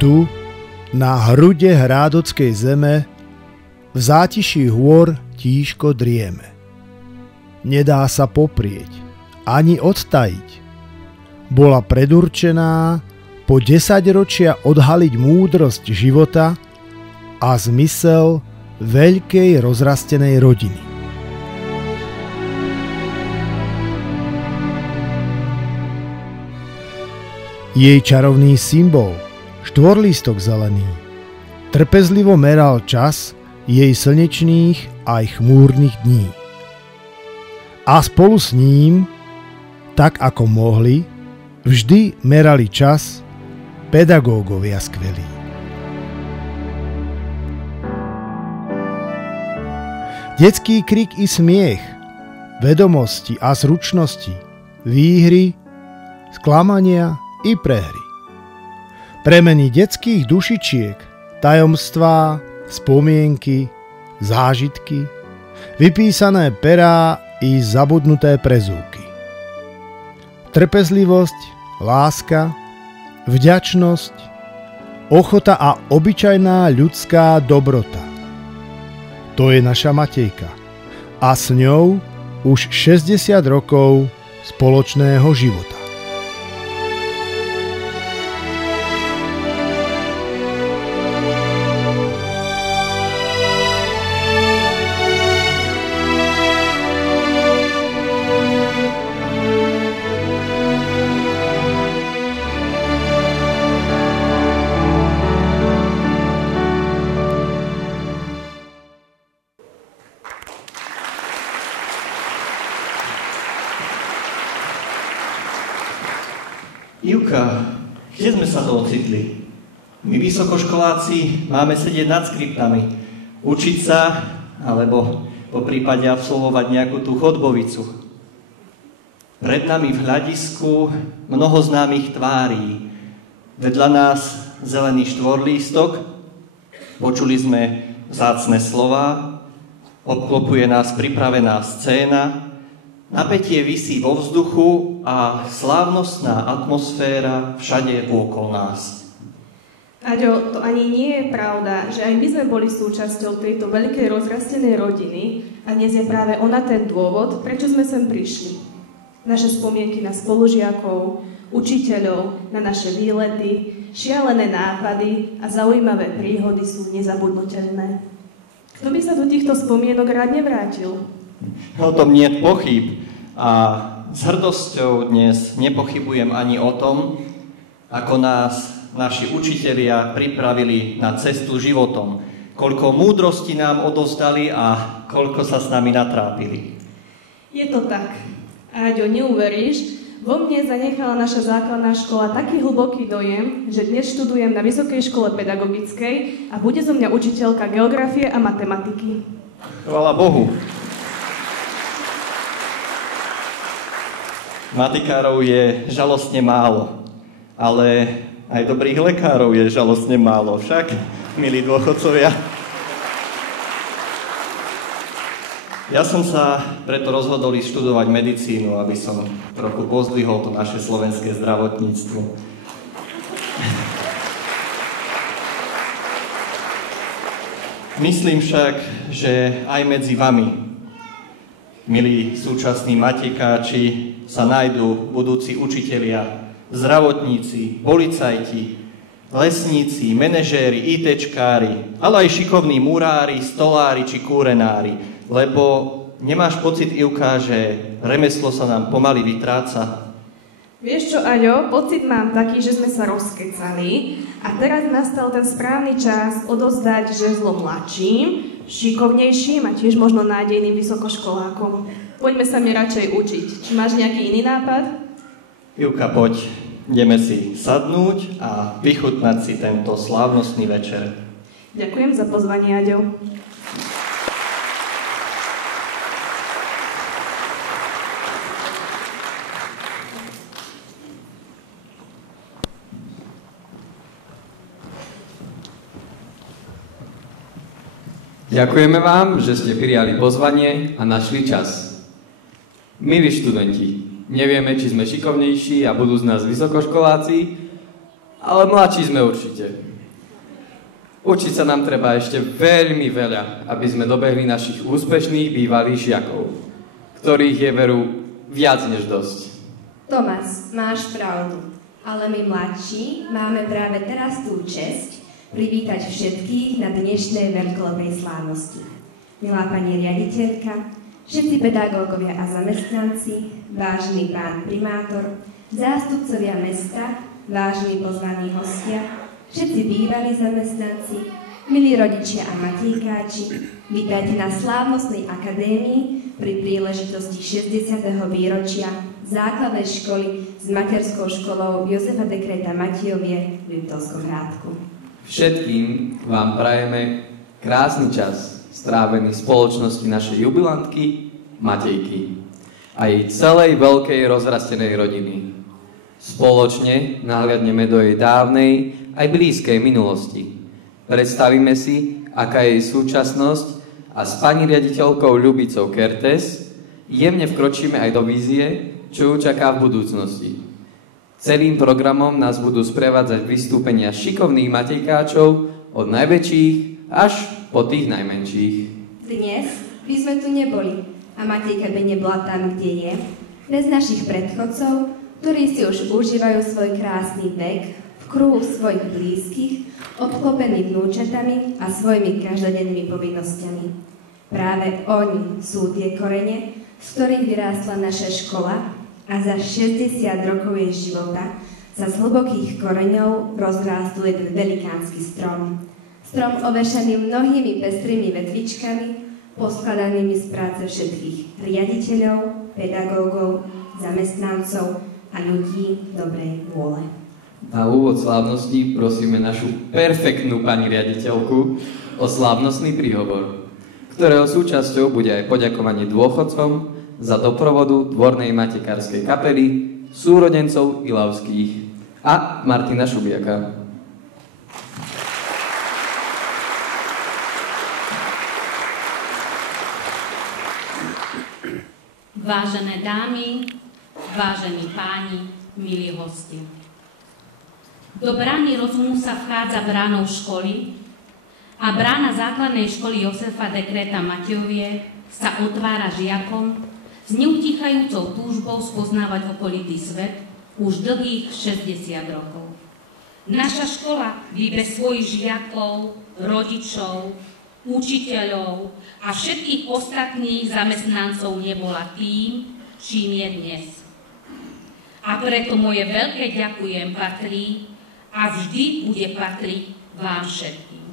Tu, na hrude hrádockej zeme, v zátiší hôr tížko drieme. Nedá sa poprieť, ani odtajiť. Bola predurčená po 10 ročia odhaliť múdrosť života a zmysel veľkej rozrastenej rodiny. Jej čarovný symbol, štvorlístok zelený, trpezlivo meral čas jej slnečných aj chmúrnych dní. A spolu s ním, tak ako mohli, vždy merali čas pedagógovia skvelí. Detský krik i smiech, vedomosti a zručnosti, výhry, sklamania i prehry. Premeny detských dušičiek, tajomstvá, spomienky, zážitky, vypísané perá i zabudnuté prezúky. Trpezlivosť, láska, vďačnosť, ochota a obyčajná ľudská dobrota. To je naša Matejka a s ňou už 60 rokov spoločného života. Ivka, kde sme sa to ocitli? My vysokoškoláci máme sedieť nad skriptami, učiť sa, alebo po prípade absolvovať nejakú tú chodbovicu. Pred nami v hľadisku mnoho známych tvárí. Vedľa nás zelený štvorlístok, počuli sme vzácne slová, obklopuje nás pripravená scéna, napätie visí vo vzduchu a slávnostná atmosféra všade okolo nás. Aďo, to ani nie je pravda, že aj my sme boli súčasťou tejto veľkej rozrastenej rodiny a dnes je práve ona ten dôvod, prečo sme sem prišli. Naše spomienky na spolužiakov, učiteľov, na naše výlety, šialené nápady a zaujímavé príhody sú nezabudnuteľné. Kto by sa do týchto spomienok rád nevrátil? O tom nie je pochyb a s hrdosťou dnes nepochybujem ani o tom, ako nás naši učitelia pripravili na cestu životom, koľko múdrosti nám odovzdali a koľko sa s nami natrápili. Je to tak. Áďo, neuveríš, vo mne zanechala naša základná škola taký hlboký dojem, že dnes študujem na Vysokej škole pedagogickej a bude zo mňa učiteľka geografie a matematiky. Chvála Bohu. Matikárov je žalostne málo, ale aj dobrých lekárov je žalostne málo. Však, milí dôchodcovia. Ja som sa preto rozhodol ísť študovať medicínu, aby som trochu pozdvihol to naše slovenské zdravotníctvo. Myslím však, že aj medzi vami, milí súčasní Matejkáči, sa nájdú budúci učitelia, zdravotníci, policajti, lesníci, manažéri, ITčkári, ale aj šikovní murári, stolári či kúrenári. Lebo nemáš pocit, Ivka, že remeslo sa nám pomaly vytráca? Vieš čo, Aďo, pocit mám taký, že sme sa rozkecali a teraz nastal ten správny čas odozdať žezlo mladším, šikovnejším a tiež možno nádejným vysokoškolákom. Poďme sa mi radšej učiť. Či máš nejaký iný nápad? Ivka, poď. Ideme si sadnúť a vychutnať si tento slávnostný večer. Ďakujem za pozvanie, Aďo. Ďakujeme vám, že ste prijali pozvanie a našli čas. Milí študenti, nevieme, či sme šikovnejší a budú z nás vysokoškoláci, ale mladší sme určite. Učiť sa nám treba ešte veľmi veľa, aby sme dobehli našich úspešných bývalých žiakov, ktorých je veru viac než dosť. Tomás, máš pravdu, ale my mladší máme práve teraz tú česť privítať všetkých na dnešnej veľkolepej slávnosti. Milá pani riaditeľka, všetci pedagógovia a zamestnanci, vážený pán primátor, zástupcovia mesta, vážení pozvaní hostia, všetci bývalí zamestnanci, milí rodičia a matejkáči, vítajte na slávnostnej akadémii pri príležitosti 60. výročia základnej školy s materskou školou Jozefa Dekreta Matejovie v Liptovskom Hrádku. Všetkým vám prajeme krásny čas strávený v spoločnosti našej jubilantky Matejky a jej celej veľkej rozrastenej rodiny. Spoločne nahliadneme do jej dávnej aj blízkej minulosti. Predstavíme si, aká je jej súčasnosť a s pani riaditeľkou Ľubicou Kertes jemne vkročíme aj do vízie, čo ju čaká v budúcnosti. Celým programom nás budú sprevádzať vystúpenia šikovných matejkáčov od najväčších až po tých najmenších. Dnes by sme tu neboli a Matejka by nebola tam, kde je, bez našich predchodcov, ktorí si už užívajú svoj krásny vek v kruhu svojich blízkych, obklopený vnúčatami a svojimi každodennými povinnosťami. Práve oni sú tie korene, z ktorých vyrástla naša škola a za 60 rokov jej života sa z hlbokých koreňov rozrástol jeden velikánsky strom. Strom ovešaný mnohými pestrými vetvičkami, poskladanými z práce všetkých riaditeľov, pedagógov, zamestnancov a ľudí dobrej vôle. Na úvod slávnosti prosíme našu perfektnú pani riaditeľku o slávnostný príhovor, ktorého súčasťou bude aj poďakovanie dôchodcom za doprovodu dvornej matekárskej kapely, súrodencov Ilavských a Martina Šubiaka. Vážené dámy, vážení páni, milí hostia. Do brány rozumu sa vchádza bránou školy a brána základnej školy Jozefa Dekreta Matejovie sa otvára žiakom s neutichajúcou túžbou spoznávať okolitý svet už dlhých 60 rokov. Naša škola by bez svojich žiakov, rodičov, učiteľov a všetkých ostatných zamestnancov nebola tým, čím je dnes. A preto moje veľké ďakujem patrí a vždy bude patriť vám všetkým.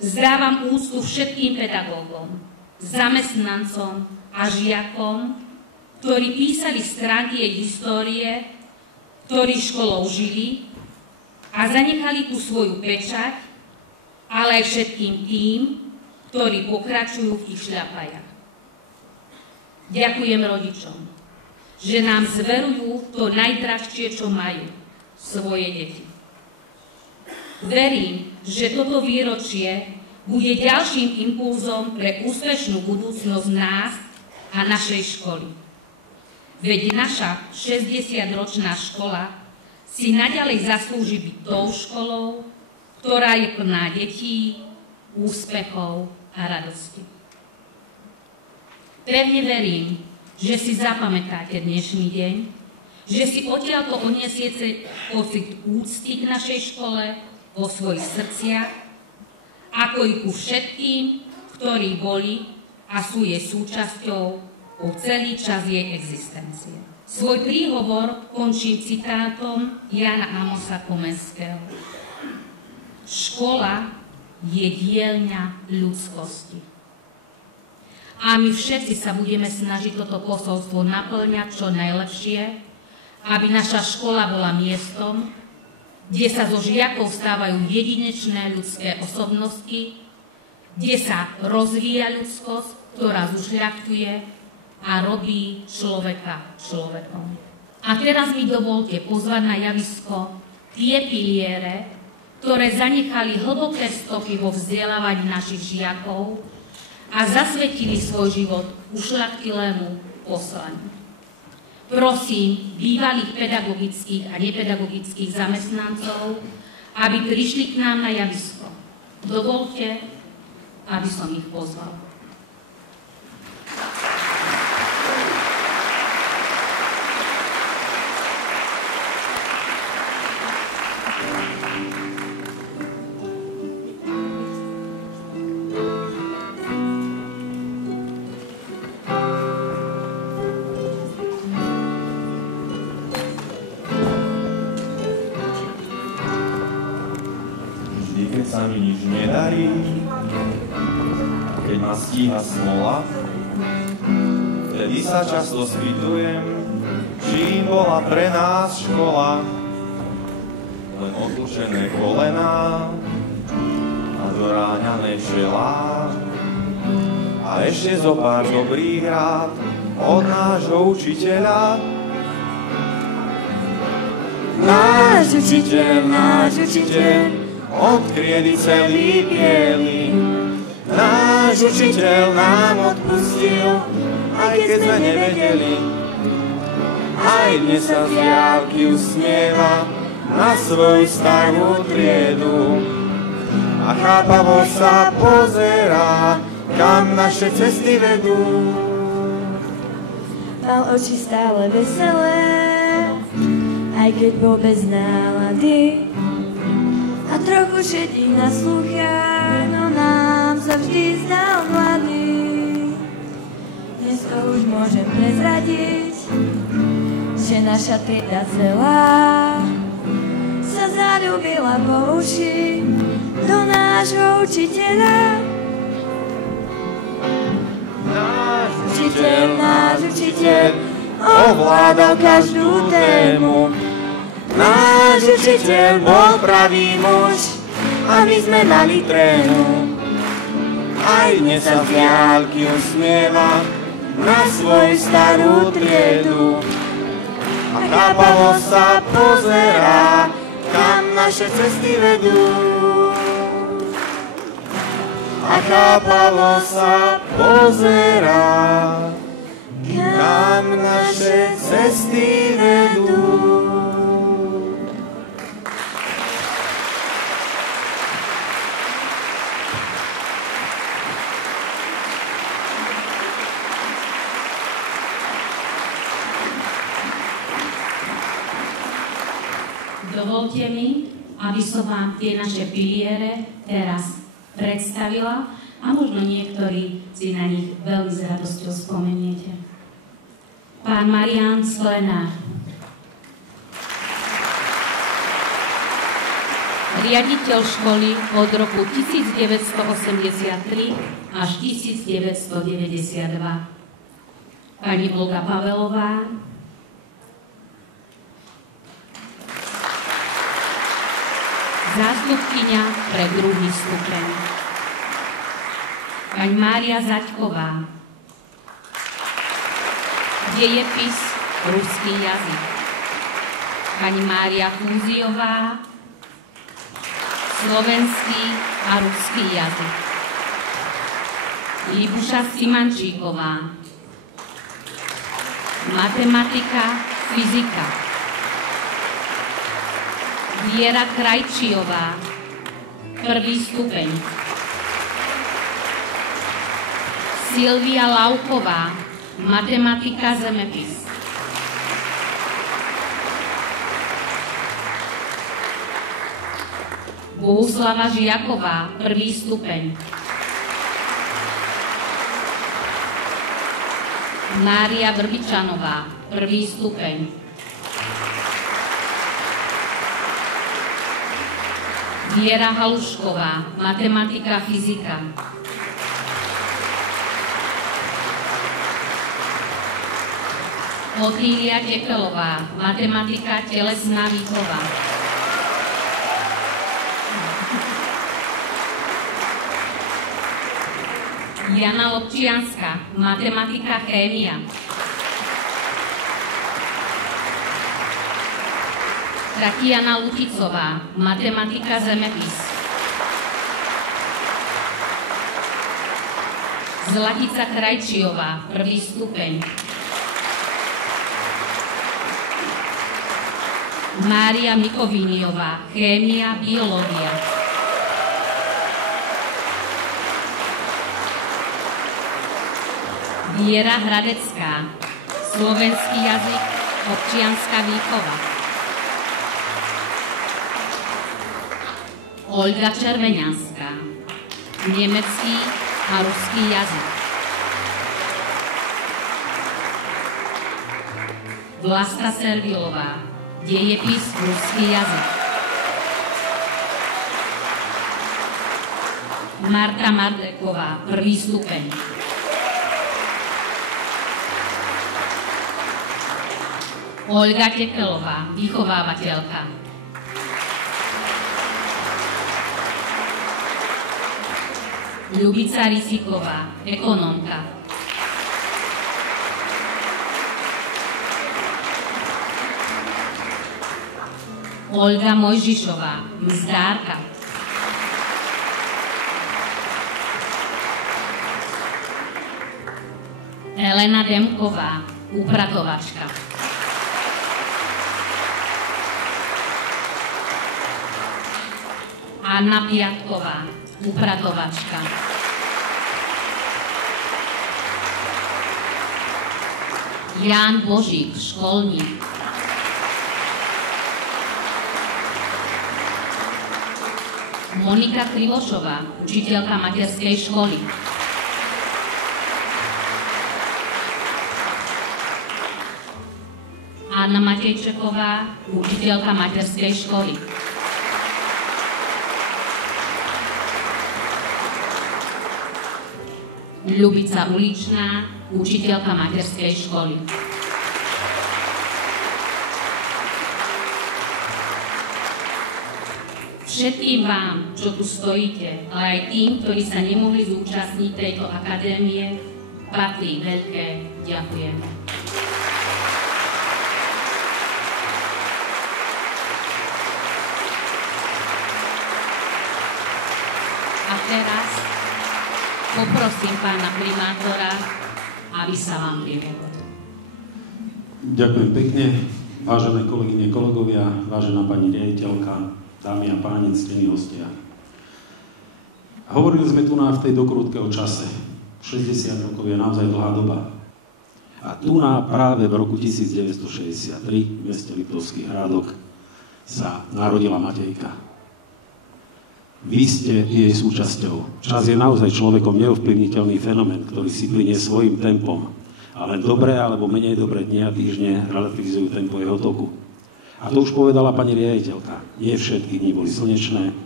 Vzdávam úctu všetkým pedagógom, zamestnancom a žiakom, ktorí písali stránky jej histórie, ktorí školou žili a zanechali tu svoju pečať, ale aj všetkým tým, ktorí pokračujú v ich šľapajach. Ďakujem rodičom, že nám zverujú to najdrahšie, čo majú, svoje deti. Verím, že toto výročie bude ďalším impulzom pre úspešnú budúcnosť nás a našej školy. Veď naša 60-ročná škola si naďalej zaslúži byť tou školou, ktorá je plná detí, úspechov a radosti. Pevne verím, že si zapamätáte dnešný deň, že si odtiaľto odniesiete pocit úcty k našej škole vo svojich srdciach, ako i ku všetkým, ktorí boli a sú jej súčasťou po celý čas jej existencie. Svoj príhovor končím citátom Jana Amosa Komenského. Škola je dielňa ľudskosti. A my všetci sa budeme snažiť toto posolstvo naplňať čo najlepšie, aby naša škola bola miestom, kde sa zo žiakov stávajú jedinečné ľudské osobnosti, kde sa rozvíja ľudskosť, ktorá zušľachtuje a robí človeka človekom. A teraz mi dovolte pozvať na javisko tie piliere, ktoré zanechali hlboké stopy vo vzdelávaní našich žiakov a zasvetili svoj život ušľachtilému poslaniu. Prosím bývalých pedagogických a nepedagogických zamestnancov, aby prišli k nám na javisko. Dovolte, aby som ich pozval. Keď sa mi nič nedarí, keď ma stíha smola, vtedy sa často spýtujem, čím bola pre nás škola. Len odlučené kolená a doráňané čelá a ešte zo pár dobrých rád od nášho učiteľa. Náš učiteľ, od kriedy celý biely. Náš učiteľ nám odpustil, aj keď sme nevedeli. Aj dnes sa z diaľky usmieva na svoju starú triedu. A chápavo sa pozerá, kam naše cesty vedú. Mal oči stále veselé, aj keď bol bez nálady. A trochu šedí na sluchách, no nám sa vždy zdal mladý. Dnes to už môžem prezradiť, že naša trieda celá sa zaľúbila po uši do nášho učiteľa. Náš učiteľ ovládal každú tému. Náš učiteľ bol pravý muž a my sme mali trénu. Aj dnes sa z diaľky usmieva na svoju starú triedu. A chápavo sa pozerá, kam naše cesty vedú. A chápavo sa pozerá, kam naše cesty vedú. Dovolte mi, aby som vám tie naše piliere teraz predstavila a možno niektorí si na nich veľmi s radosťou spomeniete. Pán Marián Slenár, riaditeľ školy od roku 1983 až 1992. Pani Olga Pavelová, zástupkyňa pre druhý stupeň. Pani Mária Zaďková, dejepis, ruský jazyk. Pani Mária Fúziová, slovenský a ruský jazyk. Libuša Simančíková, matematika, fyzika. Viera Krajčiová, prvý stupeň. Silvia Lauková, matematika, zemepis. Bohuslava Žiaková, prvý stupeň. Mária Vrbičanová, prvý stupeň. Viera Halušková, matematika, fyzika. Otýlia Tepelová, matematika, telesná výchova. Jana Lobčianská, matematika, chémia. Tatiana Luticová, matematika, zemepis. Zlatica Krajčiová, prvý stupeň. Mária Mikovíniová, chémia, biológia. Viera Hradecká, slovenský jazyk, občianska výchova. Olga Červeňanská, nemecký a ruský jazyk. Vlasta Servilová, dejepis, ruský jazyk. Marta Mardleková, prvý stupeň. Olga Tekelová, vychovávateľka. Ľubica Risiková, ekonomka. Olga Mojžišová, mzdárka. Elena Demková, upratovačka. Anna Piatková, upratovačka. Ján Božík, školník. Monika Krivošová, učiteľka materskej školy. Anna Matejčeková, učiteľka materskej školy. Ľubica Uličná, učiteľka materskej školy. Všetkým vám, čo tu stojíte, ale aj tým, ktorí sa nemohli zúčastniť tejto akadémie, patrí veľké ďakujem. A teraz poprosím pána primátora, aby sa vám prihovoril. Ďakujem pekne, vážené kolegyne, kolegovia, vážená pani riaditeľka, dámy a páni, ctení hostia. Hovorili sme tu v tej dokrútke o čase. 60 rokov je naozaj dlhá doba. A tu práve v roku 1963 v meste Liptovských Hrádok sa narodila Matejka. Vy ste jej súčasťou. Čas je naozaj človekom neovplyvniteľný fenomén, ktorý si plynie svojím tempom. Ale dobré alebo menej dobré dni a týždne relativizujú tempo jeho toku. A to už povedala pani riaditeľka. Nie všetky dni boli slnečné,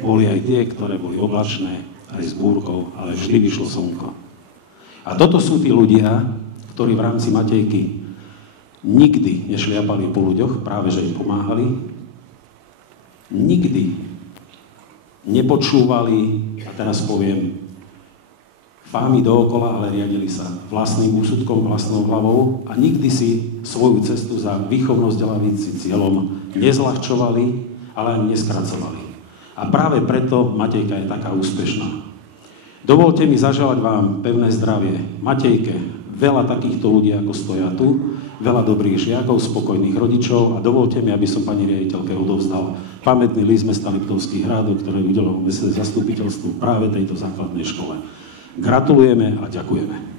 boli aj tie, ktoré boli oblačné, aj s búrkou, ale vždy vyšlo slnko. A toto sú tí ľudia, ktorí v rámci Matejky nikdy nešliapali po ľuďoch, práve že im pomáhali, nikdy nepočúvali, a teraz poviem, fámy dookola, ale riadili sa vlastným úsudkom, vlastnou hlavou a nikdy si svoju cestu za výchovnou vzdelávací cieľom nezľahčovali, ale ani neskracovali. A práve preto Matejka je taká úspešná. Dovolte mi zaželať vám pevné zdravie. Matejke, veľa takýchto ľudí, ako stoja tu, veľa dobrých žiakov, spokojných rodičov a dovolte mi, aby som pani riaditeľke odovzdal pamätný list mesta Liptovských Hrádok, ktorý udelilo mestské zastupiteľstvu práve tejto základnej škole. Gratulujeme a ďakujeme.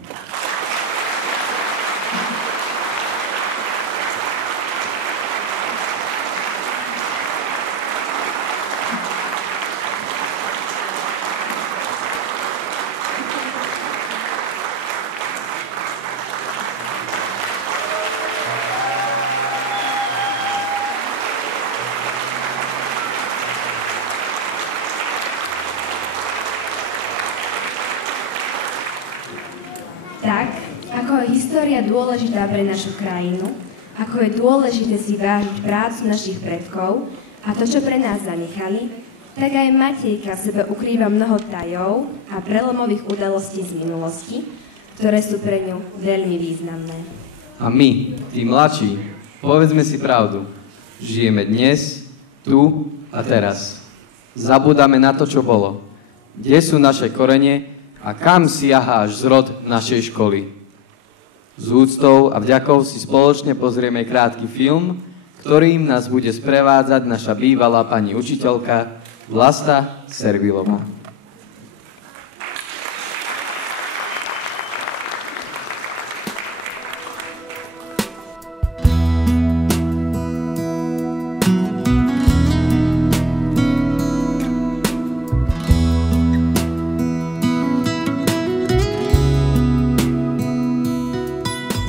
Tak, ako je história dôležitá pre našu krajinu, ako je dôležité si vážiť prácu našich predkov a to, čo pre nás zanechali, tak aj Matejka v sebe ukrýva mnoho tajov a prelomových udalostí z minulosti, ktoré sú pre ňu veľmi významné. A my, tí mladší, povedzme si pravdu. Žijeme dnes, tu a teraz. Zabúdame na to, čo bolo. Kde sú naše korene a kam siaha až zrod našej školy. S úctou a vďakou si spoločne pozrieme krátky film, ktorým nás bude sprevádzať naša bývalá pani učiteľka Vlasta Servilová.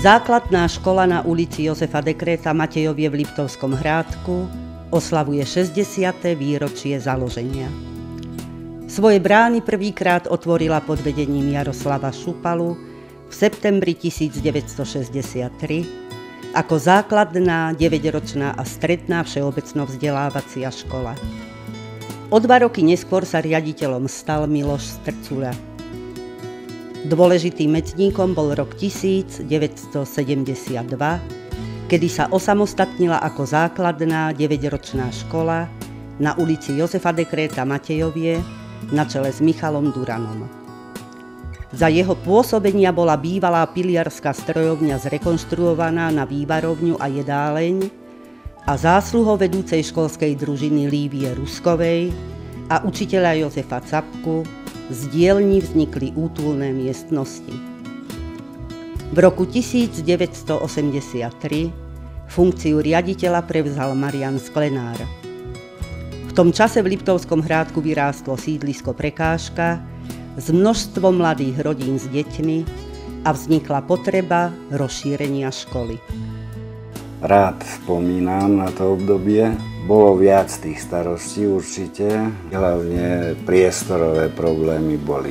Základná škola na ulici Jozefa Dekréta Matejovie v Liptovskom Hrádku oslavuje 60. výročie založenia. Svoje brány prvýkrát otvorila pod vedením Jaroslava Šupalu v septembri 1963 ako základná 9-ročná a stredná všeobecno vzdelávacia škola. O 2 roky neskôr sa riaditeľom stal Miloš Strcula. Dôležitým medzníkom bol rok 1972, kedy sa osamostatnila ako základná 9-ročná škola na ulici Jozefa Dekréta Matejovie na čele s Michalom Duranom. Za jeho pôsobenia bola bývalá piliarská strojovňa zrekonštruovaná na vývarovňu a jedáleň a zásluhou vedúcej školskej družiny Lívie Ruskovej a učiteľa Jozefa Capku z dielní vznikli útulné miestnosti. V roku 1983 funkciu riaditeľa prevzal Marian Sklenár. V tom čase v Liptovskom Hrádku vyrástlo sídlisko Prekážka s množstvom mladých rodín s deťmi a vznikla potreba rozšírenia školy. Rád spomínam na to obdobie. Bolo viac tých starostí určite, hlavne priestorové problémy boli.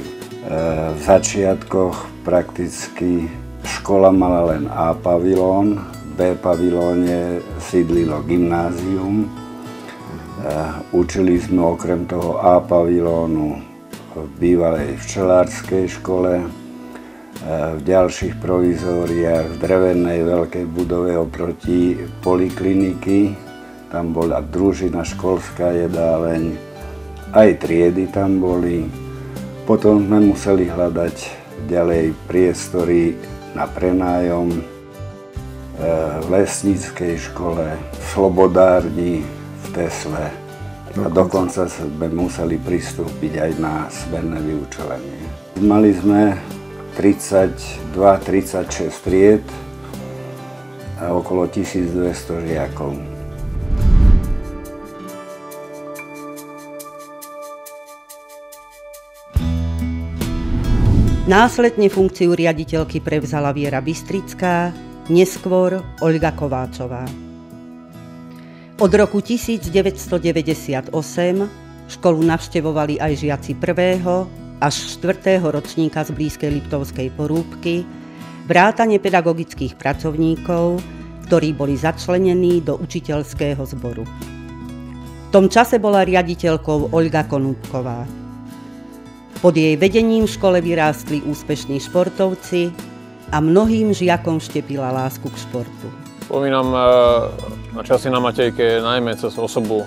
V začiatkoch prakticky škola mala len A pavilón, v B pavilóne sídlilo gymnázium. Učili sme okrem toho A pavilónu v bývalej včelárskej škole, v ďalších provizóriách v drevenej veľkej budove oproti polikliniky. Tam bola družina, školská jedáleň, aj triedy tam boli. Potom sme museli hľadať ďalej priestory na prenájom v lesníckej škole, v Slobodárni, v Tesle. A dokonca sme museli pristúpiť aj na smenné vyučovanie. Mali sme 32-36 tried a okolo 1200 žiakov. Následne funkciu riaditeľky prevzala Viera Bystrická, neskôr Olga Kováčová. Od roku 1998 školu navštevovali aj žiaci 1. až 4. ročníka z blízkej Liptovskej Porúbky, vrátane pedagogických pracovníkov, ktorí boli začlenení do učiteľského zboru. V tom čase bola riaditeľkou Olga Konúbková. Pod jej vedením v škole vyrástli úspešní športovci a mnohým žiakom štepila lásku k športu. Spomínam na časy na Matejke najmä cez osobu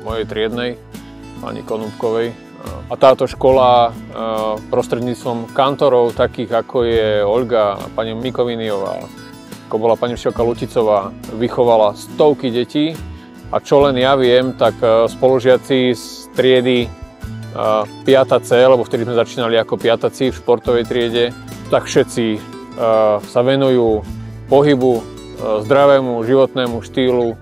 mojej triednej, pani Konúbkovej. A táto škola prostredníctvom kantorov, takých ako je Olga, pani Mikoviniová, ako bola pani učiteľka Luticová, vychovala stovky detí. A čo len ja viem, tak spolužiaci z triedy 5. C, lebo vtedy sme začínali ako 5. C v športovej triede, tak všetci sa venujú pohybu, zdravému životnému štýlu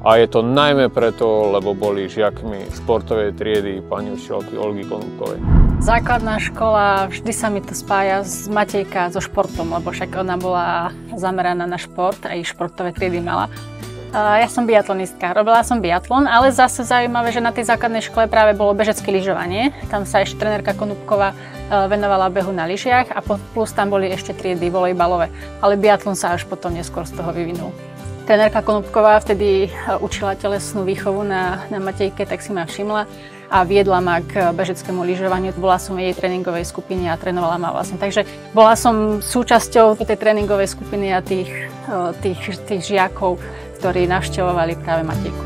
a je to najmä preto, lebo boli žiakmi športovej triedy pani učiteľky Olgy Konúbkovej. Základná škola, vždy sa mi to spája z Matejka so športom, lebo však ona bola zameraná na šport a ich športové triedy mala. Ja som biatlonistka, robila som biatlon, ale zase zaujímavé, že na tej základnej škole práve bolo bežecké lyžovanie. Tam sa ešte trenérka Konúbková venovala behu na lyžiach a plus tam boli ešte triedy volejbalové. Ale biatlon sa až potom neskôr z toho vyvinul. Trenérka Konúbková vtedy učila telesnú výchovu na Matejke, tak si ma všimla a viedla ma k bežeckému lyžovaniu. Bola som v jej tréningovej skupine a trénovala ma vlastne. Takže bola som súčasťou tej tréningovej skupiny a tých žiakov, ktorí navštevovali práve Matejku.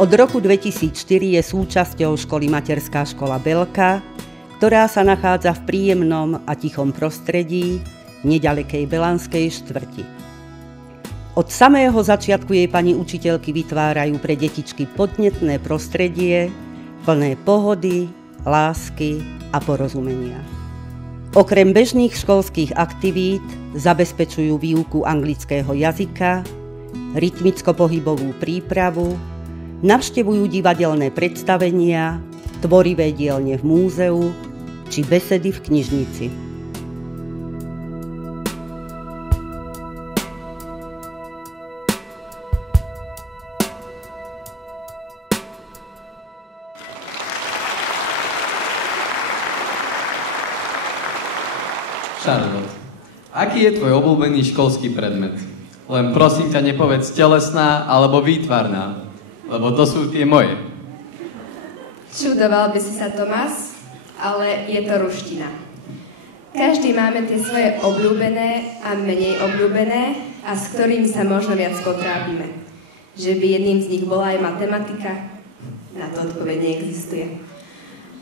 Od roku 2004 je súčasťou školy materská škola Belka, ktorá sa nachádza v príjemnom a tichom prostredí neďalekej Belanskej štvrti. Od samého začiatku jej pani učiteľky vytvárajú pre detičky podnetné prostredie, plné pohody, lásky a porozumenia. Okrem bežných školských aktivít zabezpečujú výuku anglického jazyka, rytmicko-pohybovú prípravu, navštevujú divadelné predstavenia, tvorivé dielne v múzeu či besedy v knižnici. Charlotte, aký je tvoj obľúbený školský predmet? Len prosím ťa, nepovedz telesná alebo výtvarná, lebo to sú tie moje. Čudoval by si sa, Tomás, ale je to ruština. Každý máme tie svoje obľúbené a menej obľúbené a s ktorými sa možno viac potrápime. Že by jedným z nich bola aj matematika? Na to odpoveď neexistuje.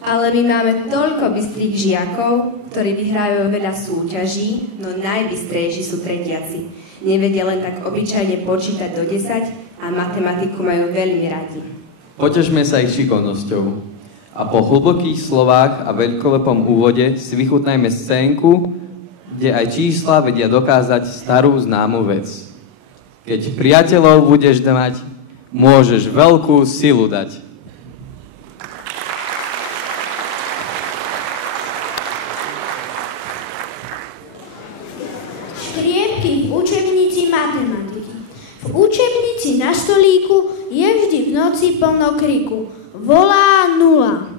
Ale my máme toľko bystrých žiakov, ktorí vyhrajú veľa súťaží, no najbystrejší sú tretiaci. Nevedia len tak obyčajne počítať do 10 a matematiku majú veľmi radi. Potežme sa ich šikovnosťou. A po hlbokých slovách a veľkolepom úvode si vychutnajme scénku, kde aj čísla vedia dokázať starú známu vec. Keď priateľov budeš mať, môžeš veľkú silu dať. Škriepky v učebnici matematiky. V učebnici na stolíku je vždy v noci plno kriku. Volá 0.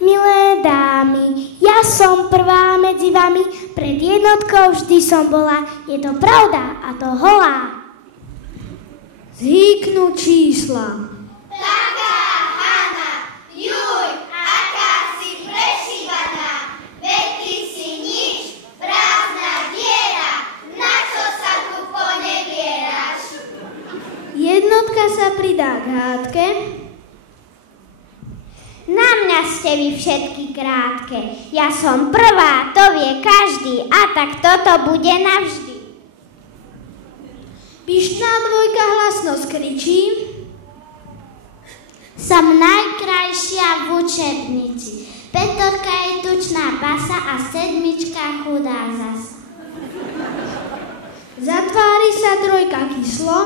Milé dámy, ja som prvá medzi vami, pred jednotkou vždy som bola, je to pravda a to holá. Zhýknú čísla. Taká Hana, juj, aká si prešívaná, veď ty si nič, prázdna diera, na čo sa tu ponevieraš? Jednotka sa pridá k hádke. Na mňa ste vy všetky krátke, ja som prvá, to vie každý, a tak toto bude navždy. Pyšná dvojka hlasno skričí. Som najkrajšia v učebnici, Petorka je tučná basa a sedmička chudá zasa. Zatvári sa trojka kyslo.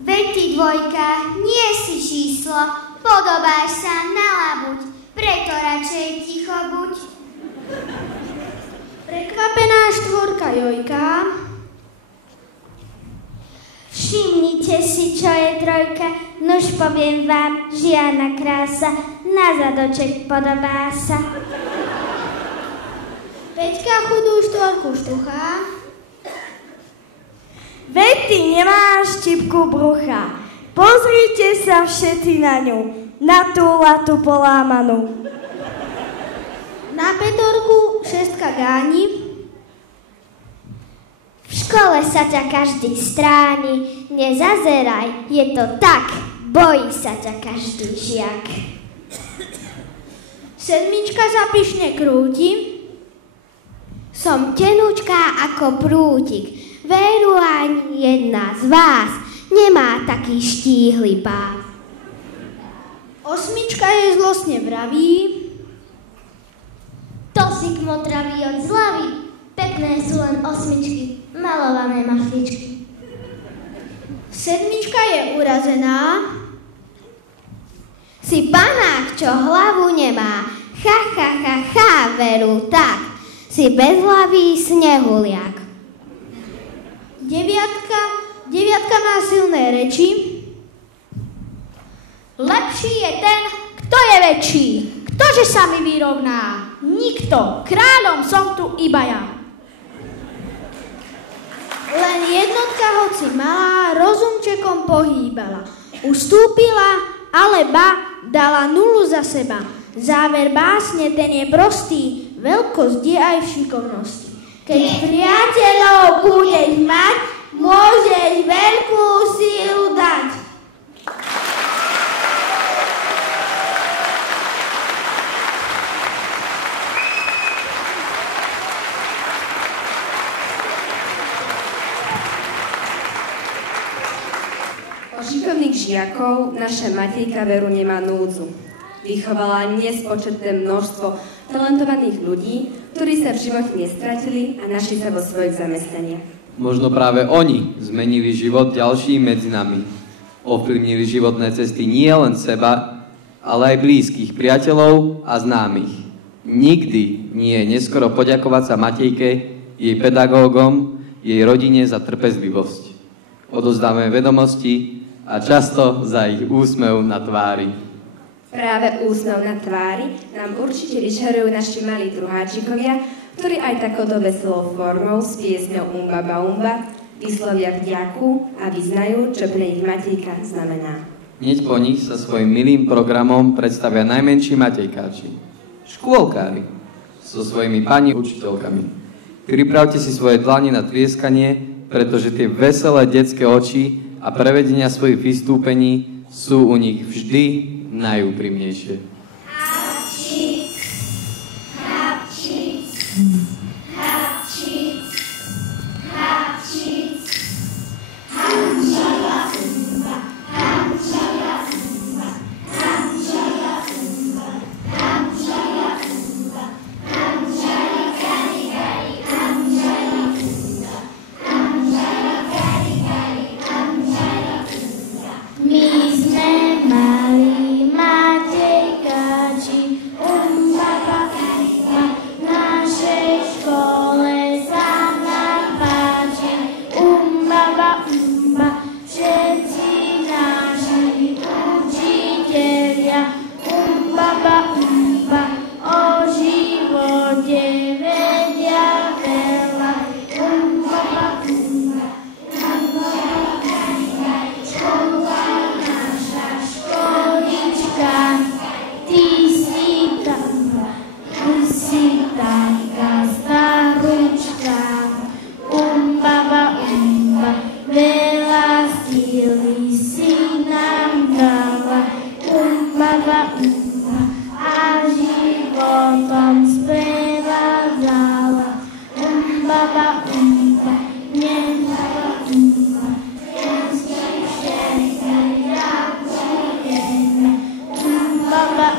Veď ty dvojka, nie si číslo, podobáš sa na labuť, preto radšej ticho buď. Prekvapená štvorka jojka. Všimnite si, čo je trojka, nuž poviem vám, žiadna krása, na zadoček podobá sa. Peťka chudú štvorku štuchá. Veď ty nemáš čipku brucha. Pozrite sa všetci na ňu, na tú latu polámanú. Na Petorku šestka gáni. V škole sa ťa každý stráni, nezazeraj, je to tak, bojí sa ťa každý žiak. Sedmička sa pyšne krúti. Som tenučká ako prútik, veru ani jedna z vás nemá taký štíhly pás. Osmička je zlostne vraví. To si kmotravý od zlavy, pekné sú len osmičky, malované machličky. Sedmička je urazená. Si panák, čo hlavu nemá, ha, ha, ha, ha, veru tak, si bezhlavý snehuliak. Deviatka má silné reči. Lepší je ten, kto je väčší. Ktože sa mi vyrovná? Nikto. Kráľom som tu iba ja. Len jednotka, hoci malá, rozumčekom pohýbala. Ustúpila, ale dala 0 za seba. Záver básne ten je prostý, veľkosť je aj v šikovnosti. Keď priateľov budeš mať, môžeš veľkú silu dať. šikovných žiakov naša Matejka veru nemá núdzu. Vychovala nespočetné množstvo talentovaných ľudí, ktorí sa v živote nestratili a našli sa vo svojich zamestnaniach. Možno práve oni zmenili život ďalším medzi nami. Ovplyvnili životné cesty nie len seba, ale aj blízkych priateľov a známych. Nikdy nie je neskoro poďakovať sa Matejke, jej pedagógom, jej rodine za trpezlivosť. Odovzdávame vedomosti a často za ich úsmev na tvári. Práve úsmev na tvári nám určite vyžarujú naši malí druháčikovia, ktorí aj takouto veselou formou s piesňou Umba Baumba vyslovia vďaku a vyznajú, čo pre nich Matejka znamená. Hneď po nich sa svojim milým programom predstavia najmenší Matejkáči. Škôlkári so svojimi pani učiteľkami. Pripravte si svoje dlane na tlieskanie, pretože tie veselé detské oči a prevedenia svojich vystúpení sú u nich vždy najúprimnejšie. Hapčík, hapčík, hapčík, hapčík, hamčala, hamčala, hamčala, hamčala, hamčala, gari, gari, hamčala, hamčala, gari, gari, hamčala. My sme mali Matejkáči, baba, v našej škole sa nám páči. Baba, všetci naši učitelia. Baba, o živote vedia veľa. Baba, škola naša školička. Ty si taká staručka. Baba, veľa síly si nám dala. Baba, a životom sprevádzala. Baba, nedala. Baba,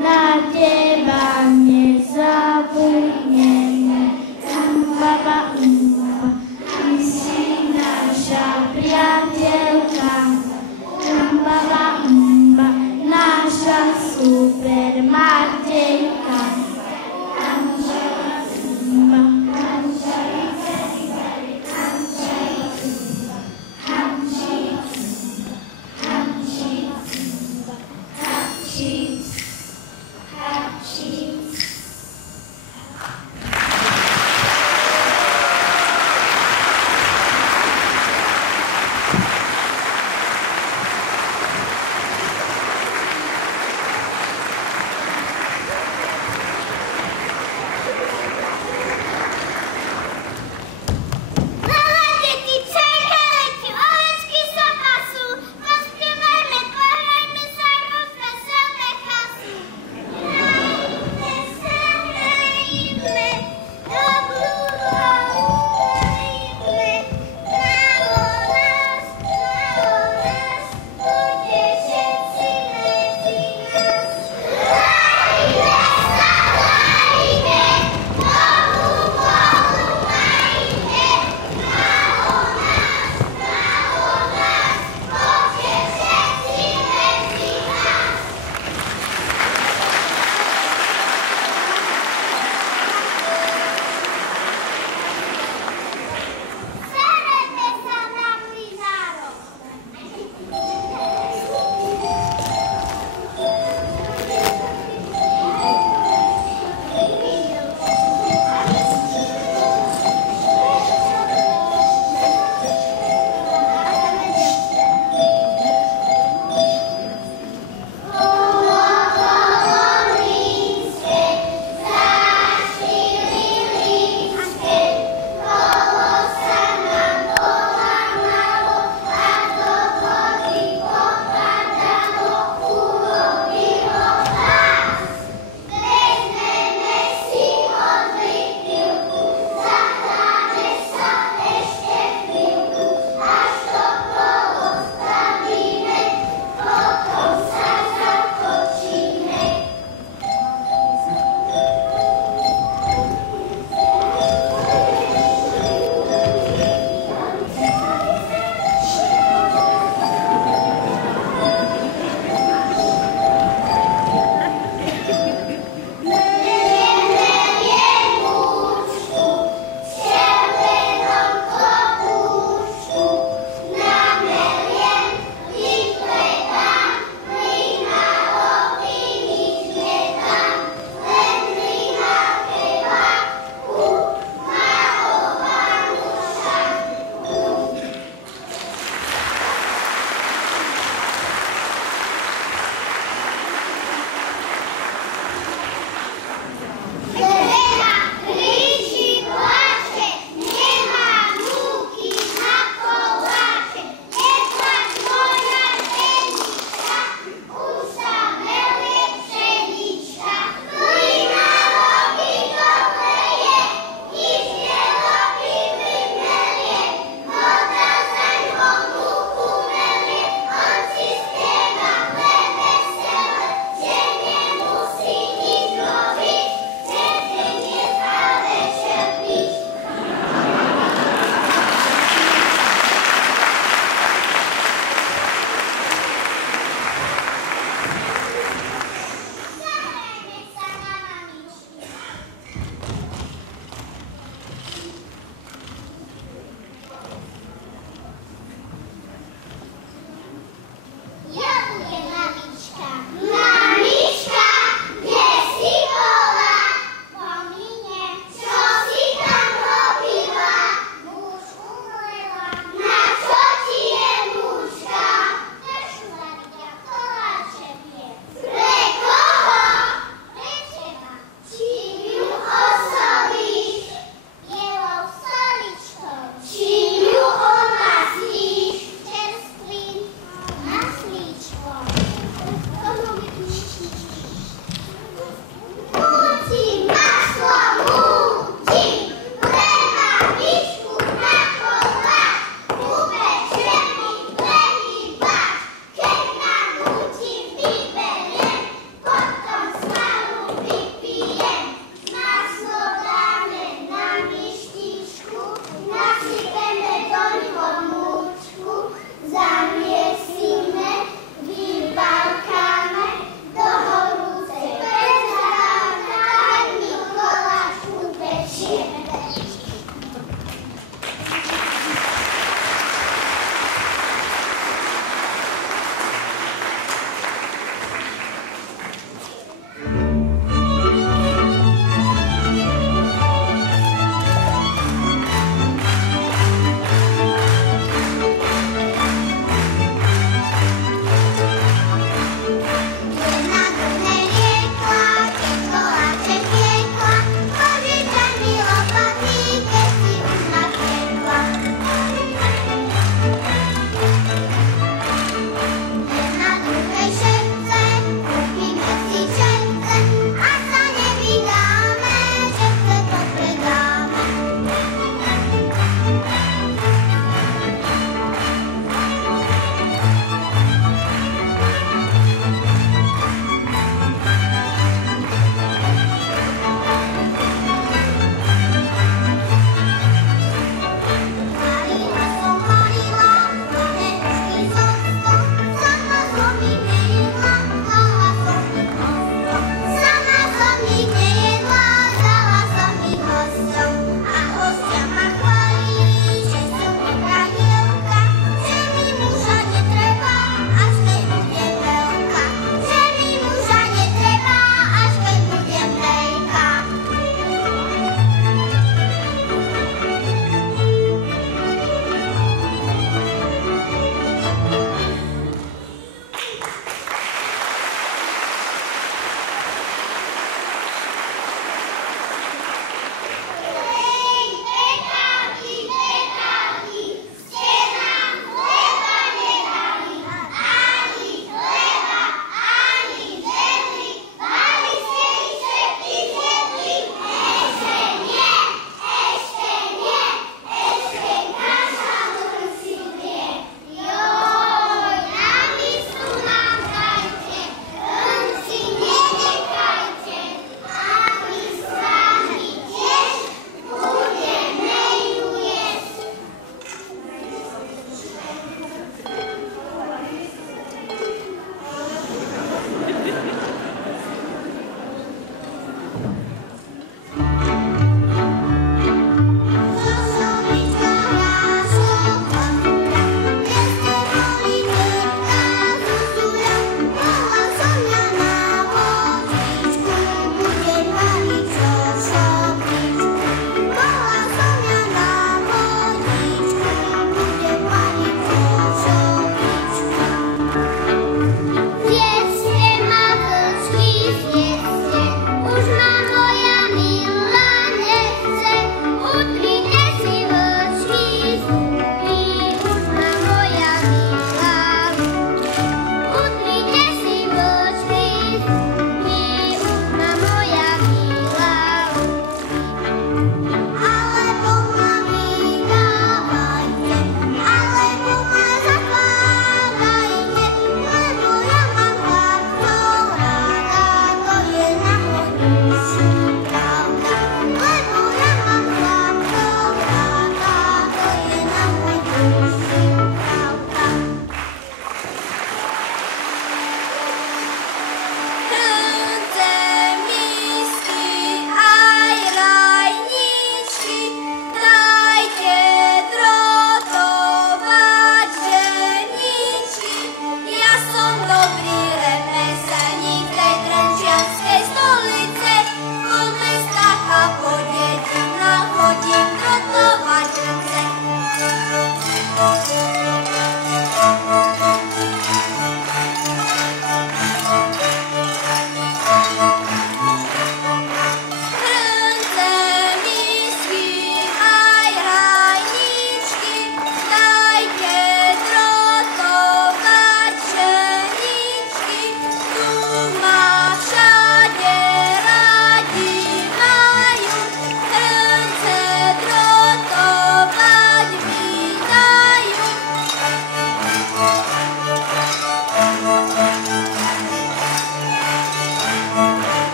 na teba nezabudneme. Baba, ty si naša priateľka. Baba, naša super Matejka.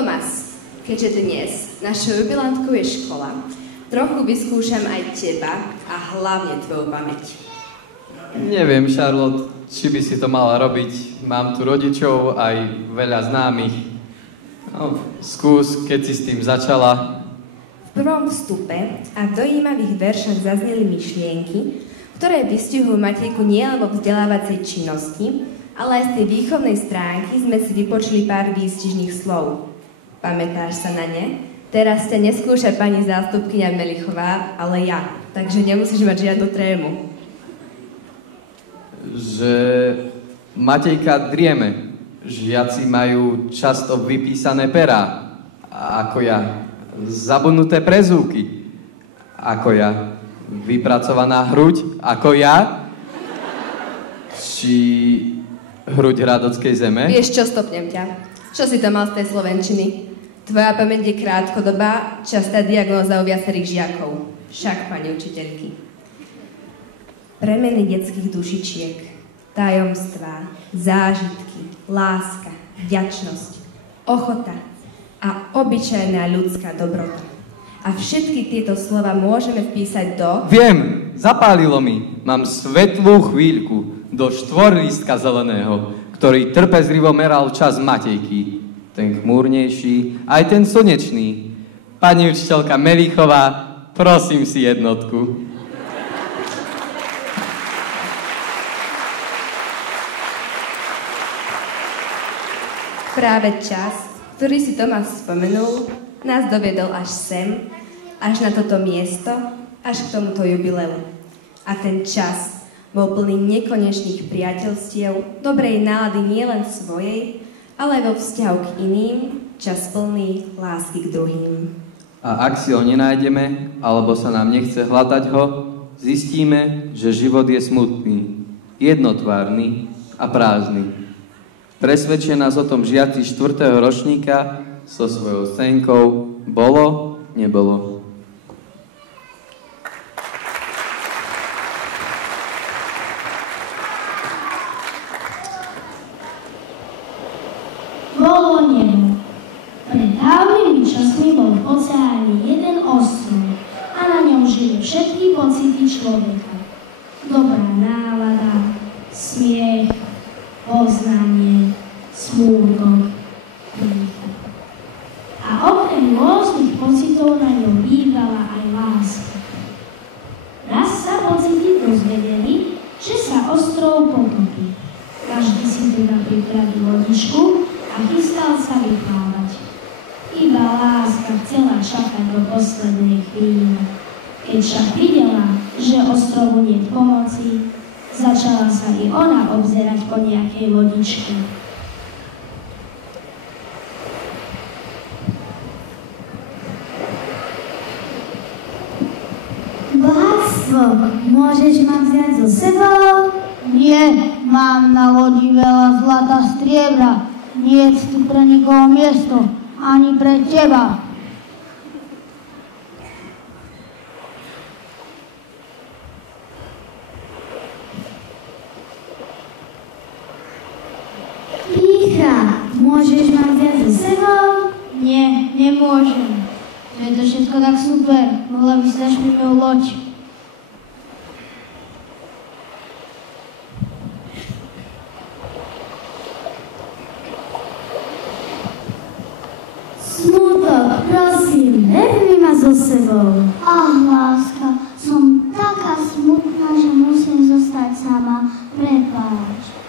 Tomas, keďže dnes našou jubilantkou je škola, trochu vyskúšam aj teba a hlavne tvoju pamäť. Neviem, Charlotte, či by si to mala robiť. Mám tu rodičov, aj veľa známych. No, skús, keď si s tým začala. V prvom vstupe a v dojímavých veršach zazneli myšlienky, ktoré vystihujú Matejku nielen vo vzdelávacej činnosti, ale aj z tej výchovnej stránky sme si vypočuli pár výstižných slov. Pamätáš sa na ne? Teraz ťa neskúša pani zástupkyňa Melichová, ale ja, takže nemusíš mať žiadnu trému. Že Matejka drieme. Žiaci majú často vypísané perá, ako ja. Zabudnuté prezúvky, ako ja. Vypracovaná hruď, ako ja. Či hruď Hradockej zeme. Vieš čo, stopnem ťa. Čo si to mal z tej slovenčiny? Tvoja pamäť je krátkodobá, častá diagnóza u viacerých žiakov. Však, pani učiteľky. Premeny detských dušičiek, tajomstvá, zážitky, láska, vďačnosť, ochota a obyčajná ľudská dobrota. A všetky tieto slova môžeme vpísať do... Viem, zapálilo mi. Mám svetlú chvíľku do štvorlístka zeleného, ktorý trpezlivo meral čas Matejky. Ten chmúrnejší, aj ten slnečný. Pani učiteľka Melichová, prosím si jednotku. Práve čas, ktorý si Tomás spomenul, nás doviedol až sem, až na toto miesto, až k tomuto jubileu. A ten čas bol plný nekonečných priateľstiev, dobrej nálady nielen svojej, ale aj vo vzťahu k iným, čas plný lásky k druhým. A ak si ho nenájdeme, alebo sa nám nechce hľadať ho, zistíme, že život je smutný, jednotvárny a prázdny. Presvedčia nás o tom žiaci 4. ročníka so svojou scénkou Bolo, nebolo. Bolo nebo. Pred dávnymi časmi bol v oceáne jeden ostrov a na ňom žili všetky pocity človeka. Dobrá nálada, smiech, poznanie, smútok, pýcha. A okrem rôznych pocitov na ňom bývala aj láska. Raz sa pocity dozvedeli, že sa ostrov potopí. Každý si teda pripravil lodičku a chystal sa vyplávať. Iba láska chcela čakať do poslednej chvíle. Keď však videla, že ostrovu niet pomoci, začala sa i ona obzerať po nejakej lodičke. Bohatstvo, môžeš ma vziať so sebou? Nie, mám na lodi veľa zlata striebra. Nie je tu pre nikoho miesto, ani pre teba. Pícha, môžeš ma vziať so sebou? Nie, nemôžem. To je to všetko tak super. Mohla by si dať mi moju loď. Smútok, prosím, vezmi ma so sebou. Ach, láska, som taká smutná, že musím zostať sama. Prepáč.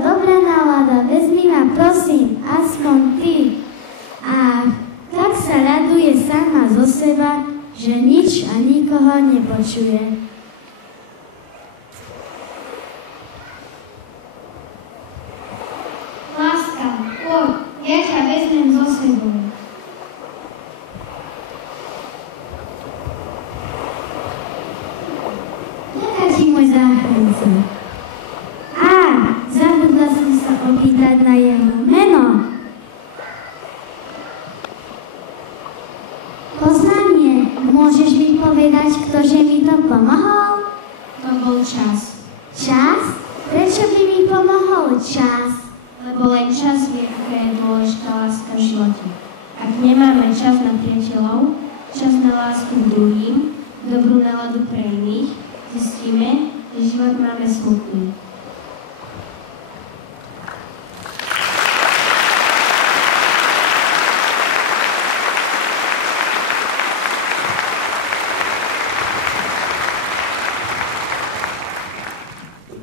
Dobrá nálada, vezmi ma, prosím, aspoň ty. A tak sa raduje sama zo seba, že nič a nikoho nepočuje. Láska, poď, ja ťa vezmem so sebou. Ďaká ti, môj záchranca. Zabudla som sa opýtať na jeho meno. Poznanie, môžeš mi povedať, ktože mi to pomohol? To bol čas. Čas? čas, lebo len čas vie, aká je dôležitá láska v živote. Ak nemáme čas na priateľov, čas na lásku k druhým, dobrú náladu pre iných, zistíme, že život máme smutný.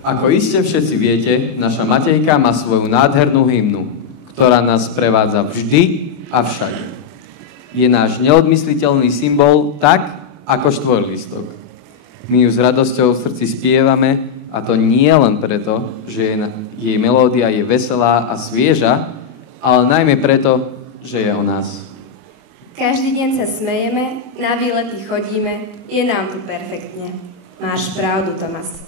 Ako iste všetci viete, naša Matejka má svoju nádhernú hymnu, ktorá nás prevádza vždy a všade. Je náš neodmysliteľný symbol tak, ako štvorlistok. My ju s radosťou v srdci spievame, a to nie len preto, že jej melódia je veselá a svieža, ale najmä preto, že je o nás. Každý deň sa smejeme, na výlety chodíme, je nám tu perfektne. Máš pravdu, Tomas.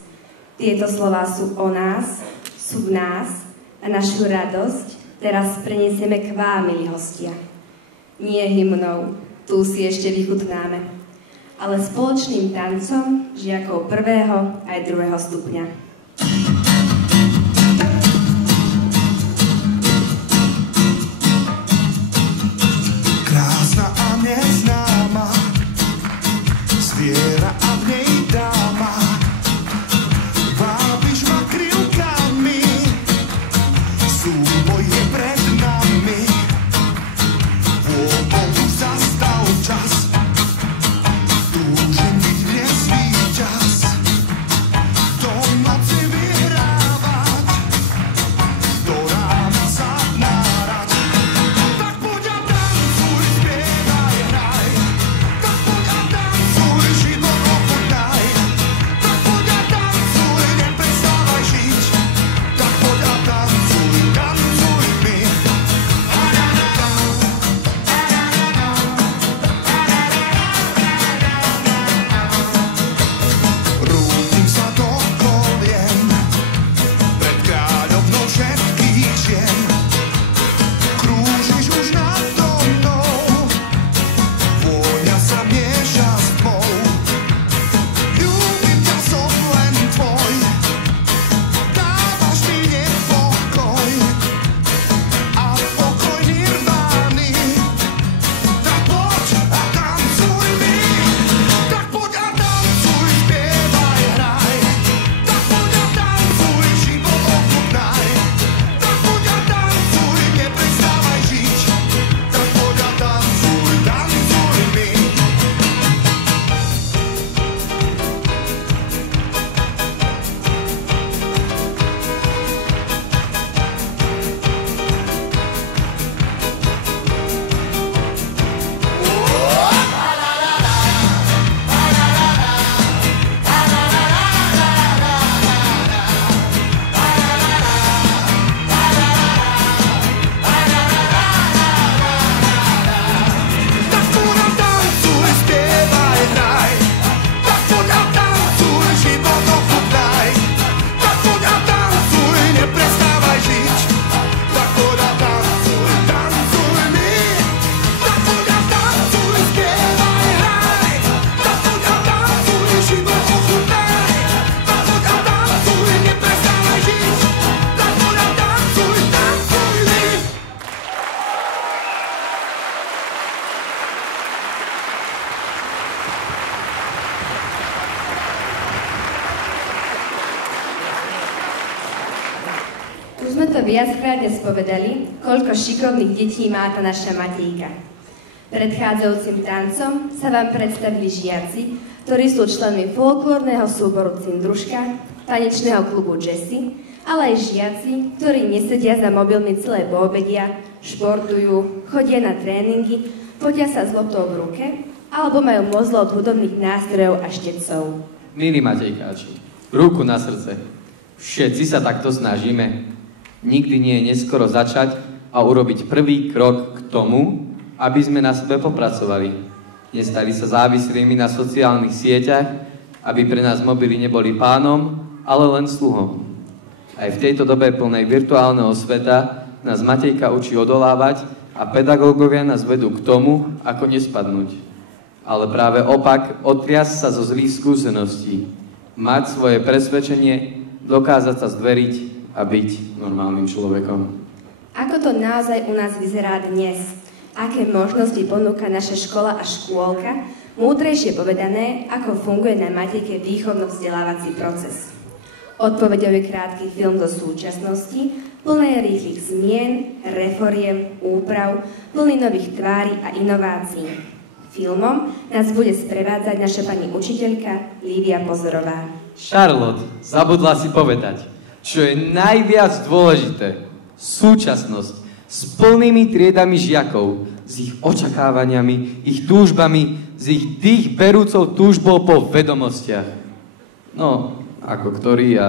Tieto slová sú o nás, sú v nás a našu radosť teraz preniesieme k vám, milí hostia. Nie hymnou, tu si ešte vychutnáme, ale spoločným tancom žiakov 1. aj 2. stupňa. Krásna a neznáma, zviera a v nej dáma. Vábiš ma krivkami, súboj je pred nami. Vôbec zastav čas, túžim byť dnes víťaz. Do noci vyhrávať, do rána sa nárať. Tak poď a tancuj, spievaj, hraj. Tak poď a tancuj, život ochutnaj. Tak poď a tancuj, neprestávaj žiť. Tak poď a tancuj, tancuj mi. Rútim sa do kolien, pred kráľovnou všetkých žien. Krúžiš už nado mnou, vôňa sa mieša s tmou. Ľúbim ťa, som len tvoj, dávaš mi nepokoj a pokoj nirvány. Tak poď a tancuj mi, tak poď a tancuj, spievaj, hraj. Tak poď a tancuj, život ochutnaj. Tak poď a tancuj, neprestávaj žiť. Tak poď a tancuj, tancuj mi. Tak poď a tancuj, spievaj, hraj. Tak poď a tancuj, život ochutnaj. Tak poď a tancuj, neprestávaj žiť. Tak poď a tancuj, tancuj mi. Tak poď a tancuj, spievaj, hraj. Tak poď a tancuj, život ochutnaj. Tak poď a tancuj, neprestávaj žiť. Tak poď a tancuj, tancuj mi. Už sme to viackrát dnes povedali, koľko šikovných detí má tá naša Matejka. Predchádzajúcim tancom sa vám predstavili žiaci, ktorí sú členmi folklórneho súboru Cindruška, tanečného klubu Jessie, ale aj žiaci, ktorí nesedia za mobilmi celé poobedia, športujú, chodia na tréningy, fotia sa s loptou v ruke, alebo majú mozlo od hudobných nástrojov a štecov. Milí Matejkáči, ruku na srdce. Všetci sa takto snažíme. Nikdy nie je neskoro začať a urobiť prvý krok k tomu, aby sme na sebe popracovali. Nestali sa závislými na sociálnych sieťach, aby pre nás mobily neboli pánom, ale len sluhom. Aj v tejto dobe plnej virtuálneho sveta nás Matejka učí odolávať a pedagógovia nás vedú k tomu, ako nespadnúť. Ale práve opak, otriasť sa zo zlých skúseností, mať svoje presvedčenie, dokázať sa zdveriť a byť normálnym človekom. Ako to naozaj u nás vyzerá dnes? Aké možnosti ponúka naša škola a škôlka? Múdrejšie povedané, ako funguje na Matejke výchovno-vzdelávací proces. Odpoveďou je krátky film do súčasnosti, plné rýchlych zmien, reforiem, úprav, plný nových tvári a inovácií. Filmom nás bude sprevádzať naša pani učiteľka Lívia Pozorová. Charlotte, zabudla si povedať, čo je najviac dôležité. Súčasnosť s plnými triedami žiakov, s ich očakávaniami, ich túžbami, s ich dých berúcou túžbou po vedomostiach. No, ako ktorý a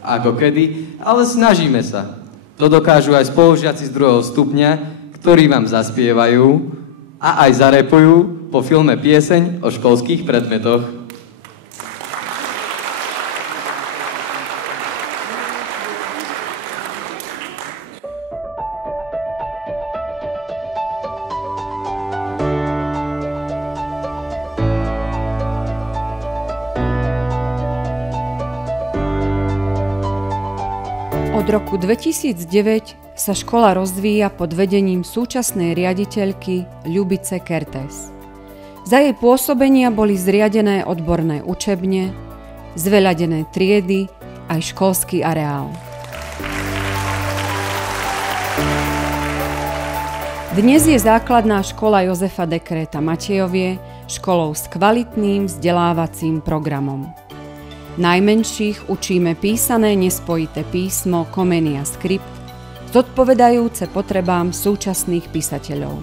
ako kedy, ale snažíme sa. To dokážu aj spolužiaci z 2. stupňa, ktorí vám zaspievajú a aj zarepujú po filme Pieseň o školských predmetoch. Od roku 2009 sa škola rozvíja pod vedením súčasnej riaditeľky Ľubice Kertész. Za jej pôsobenia boli zriadené odborné učebne, zveľadené triedy aj školský areál. Dnes je základná škola Jozefa Dekréta Matejovie školou s kvalitným vzdelávacím programom. Najmenších učíme písané nespojité písmo Comenia Script, zodpovedajúce potrebám súčasných písateľov.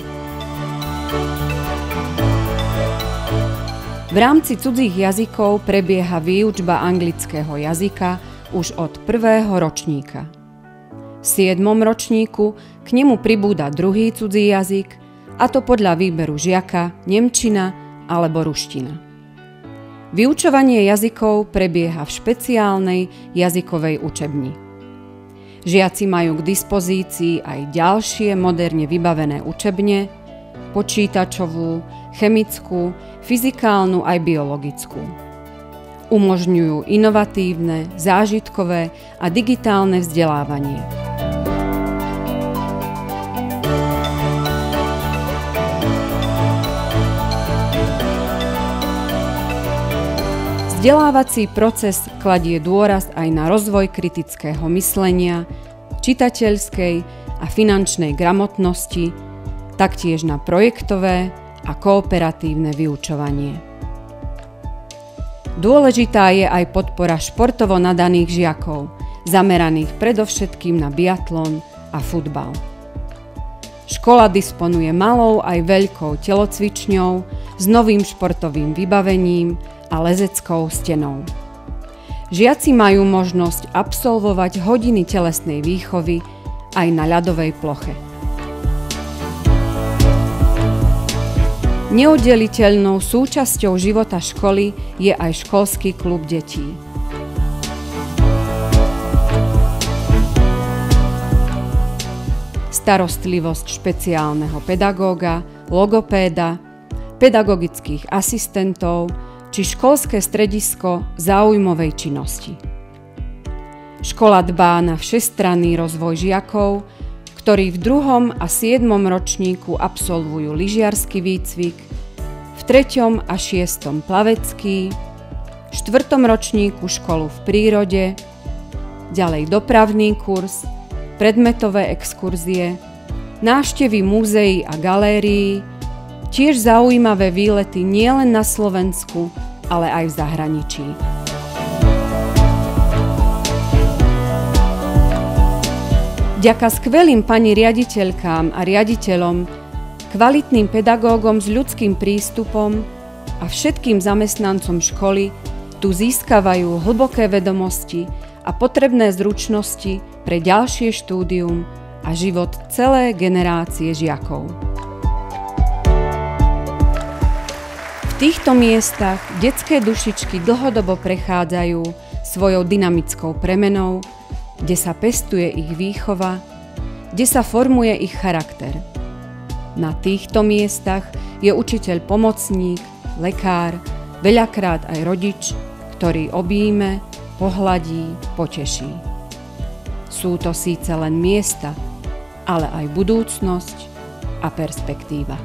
V rámci cudzích jazykov prebieha výučba anglického jazyka už od 1. ročníka. V 7. ročníku k nemu pribúda druhý cudzí jazyk, a to podľa výberu žiaka nemčina alebo ruština. Vyučovanie jazykov prebieha v špeciálnej jazykovej učebni. Žiaci majú k dispozícii aj ďalšie moderne vybavené učebne, počítačovú, chemickú, fyzikálnu aj biologickú. Umožňujú inovatívne, zážitkové a digitálne vzdelávanie. Vzdelávací proces kladie dôraz aj na rozvoj kritického myslenia, čitateľskej a finančnej gramotnosti, taktiež na projektové a kooperatívne vyučovanie. Dôležitá je aj podpora športovo nadaných žiakov, zameraných predovšetkým na biatlon a futbal. Škola disponuje malou aj veľkou telocvičňou s novým športovým vybavením a lezeckou stenou. Žiaci majú možnosť absolvovať hodiny telesnej výchovy aj na ľadovej ploche. Neoddeliteľnou súčasťou života školy je aj školský klub detí. Starostlivosť špeciálneho pedagóga, logopéda, pedagogických asistentov či školské stredisko záujmovej činnosti. Škola dbá na všestranný rozvoj žiakov, ktorí v 2. a 7. ročníku absolvujú lyžiarsky výcvik, v 3. a 6. plavecký, v 4. ročníku školu v prírode, ďalej dopravný kurz, predmetové exkurzie, návštevy múzeí a galérií, tiež zaujímavé výlety nielen na Slovensku, ale aj v zahraničí. Vďaka skvelým pani riaditeľkám a riaditeľom, kvalitným pedagógom s ľudským prístupom a všetkým zamestnancom školy tu získavajú hlboké vedomosti a potrebné zručnosti pre ďalšie štúdium a život celé generácie žiakov. V týchto miestach detské dušičky dlhodobo prechádzajú svojou dynamickou premenou, kde sa pestuje ich výchova, kde sa formuje ich charakter. Na týchto miestach je učiteľ pomocník, lekár, veľakrát aj rodič, ktorý objíme, pohladí, poteší. Sú to síce len miesta, ale aj budúcnosť a perspektíva.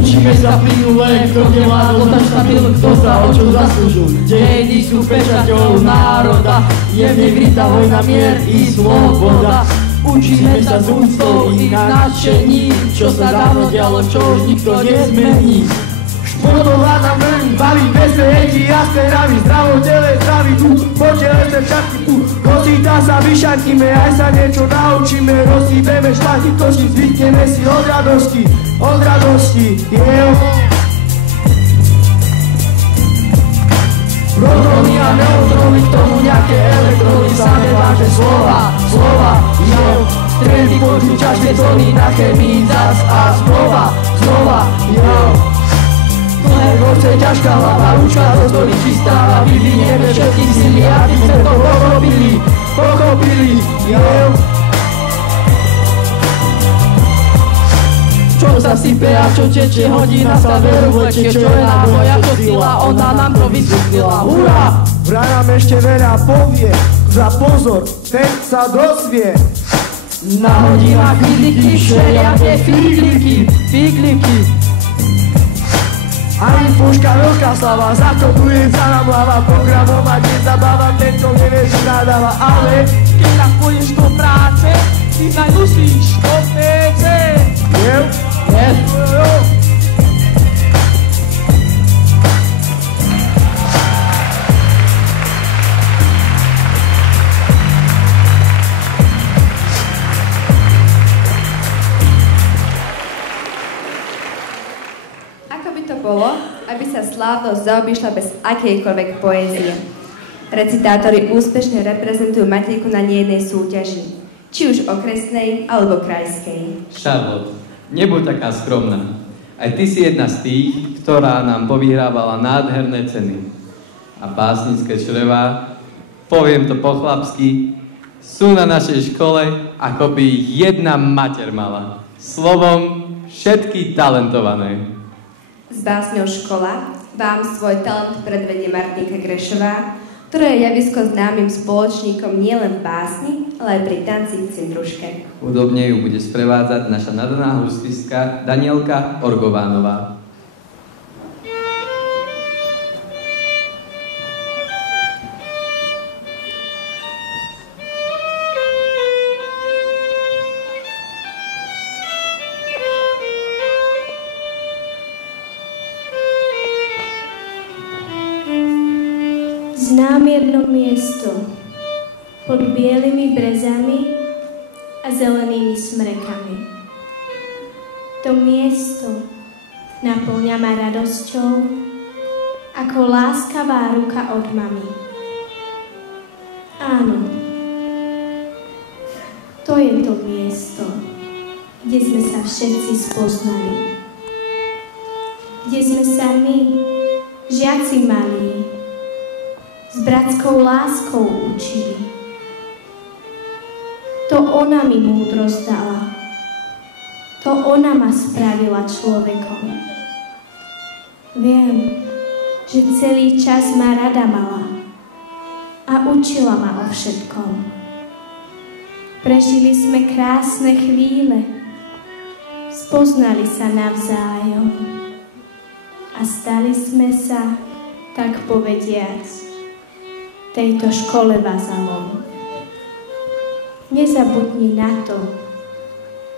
Učíme sa plynule, kto kde vládol, tak stabil, kto sa o čo zaslúžil. Dejiny sú pečaťou národa, je v nej vrytá vojna, mier i sloboda. Učíme sa z úctou i nadšení, čo sa dávno dialo, čo už nikto nezmení. Športov hľadám veľmi baví, bez deti, jasné hravy, zdravo tele, zdravý duch, počelesné všetky tu. Rosíta sa vyšantíme, aj sa niečo naučíme, rozsýpeme šlachitosti, zvykneme si od radosti, Protony a neutróny, k tomu nejaké elektróny, same váže slova, strelby poľujú ťažké tóny na chemii zas a znova, Dlhé gorce, ťažká hlava, ručka zo stoly čistá a vyvinieme všetky sily, aby sme to pochopili, Čo sa sype a čo teče, hodina sa veru vlečie, čo je náboja, čo sila, ona nám to vysvetlila, hurá! Vraj nám ešte veľa povie, za pozor, ten sa dozvie. Na hodinách fyziky, všelijaké figliky. Ani puška, veľká slava, za to bujem sa nám hlava, programovať nezabáva, ten to nevie, že nadáva, ale keď tam pôjdeš do práce, ty najmusíš do PC. Ako by to bolo, aby sa slávnosť zaobýšla bez akejkoľvek poézie? Recitátori úspešne reprezentujú Matejku na nejednej súťaži, či už okresnej alebo krajskej. Charlotte, nebuď taká skromná. Aj ty si jedna z tých, ktorá nám povyhrávala nádherné ceny. A básnické črevá, poviem to po chlapsky, sú na našej škole, ako by ich jedna mater mala. Slovom, všetky talentované. S básňou Škola vám svoj talent predvedie Martinka Grešová, ktorá je javisko známym spoločníkom nielen v básni, ale aj pri tanci v Cindruške. Hudobne ju bude sprevádzať naša nadaná huslistka Danielka Orgovánová. Mám jedno miesto pod bielými brezami a zelenými smrekami. To miesto naplňa ma radosťou ako láskavá ruka od mami. Áno, to je to miesto, kde sme sa všetci spoznali. Kde sme sa my, žiaci malí, s bratskou láskou učili. To ona mi múdrosť dala. To ona ma spravila človekom. Viem, že celý čas ma rada mala a učila ma o všetkom. Prežili sme krásne chvíle, spoznali sa navzájom a stali sme sa, tak povediac, tejto škole vazalom. Nezabudni na to,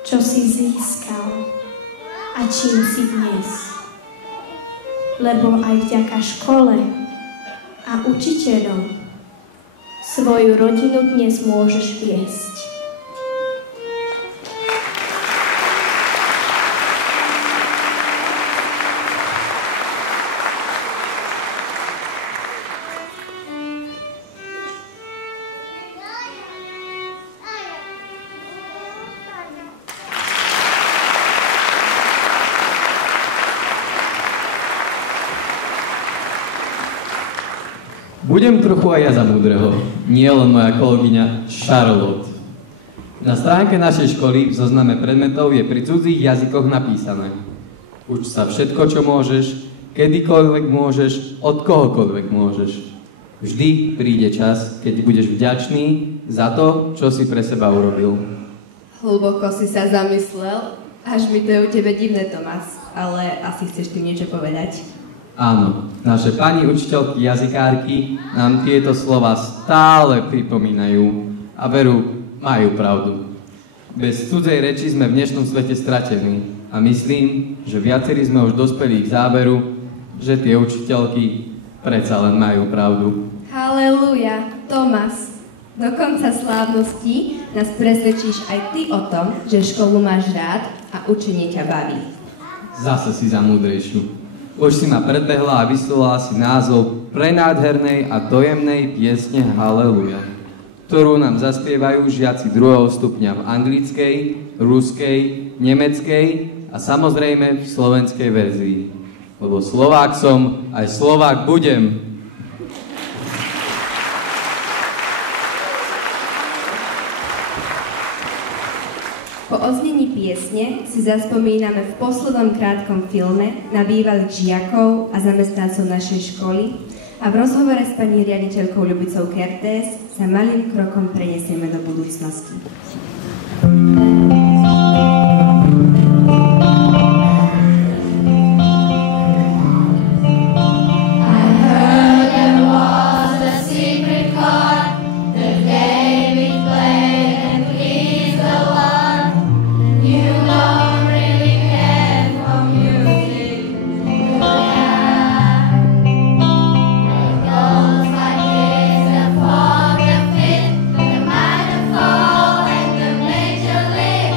čo si získal a čím si dnes. Lebo aj vďaka škole a učiteľom svoju rodinu dnes môžeš viesť. Budem trochu aj ja za múdreho, nie len moja kolegyňa Charlotte. Na stránke našej školy v zozname predmetov je pri cudzích jazykoch napísané: uč sa všetko, čo môžeš, kedykoľvek môžeš, od kohokoľvek môžeš. Vždy príde čas, keď budeš vďačný za to, čo si pre seba urobil. Hlboko si sa zamyslel, až mi to je u tebe divné, Tomás, ale asi chceš tým niečo povedať. Áno, naše pani učiteľky jazykárky nám tieto slova stále pripomínajú a veru, majú pravdu. Bez cudzej reči sme v dnešnom svete stratení a myslím, že viacerí sme už dospeli k záveru, že tie učiteľky predsa len majú pravdu. Halelúja, Tomás. Do konca slávnosti nás presvedčíš aj ty o tom, že školu máš rád a učenie ťa baví. Zase si za múdrejšiu. Už si ma predbehla a vyslovila si názov prenádhernej a dojemnej piesne Halelúja, ktorú nám zaspievajú žiaci 2. stupňa v anglickej, ruskej, nemeckej a samozrejme v slovenskej verzii. Lebo Slovák som, aj Slovák budem. Po odznení piesne si zaspomíname v poslednom krátkom filme na bývalých žiakov a zamestnancov našej školy a v rozhovore s pani riaditeľkou Ľubicou Kertész sa malým krokom preniesieme do budúcnosti. Fall and the major league.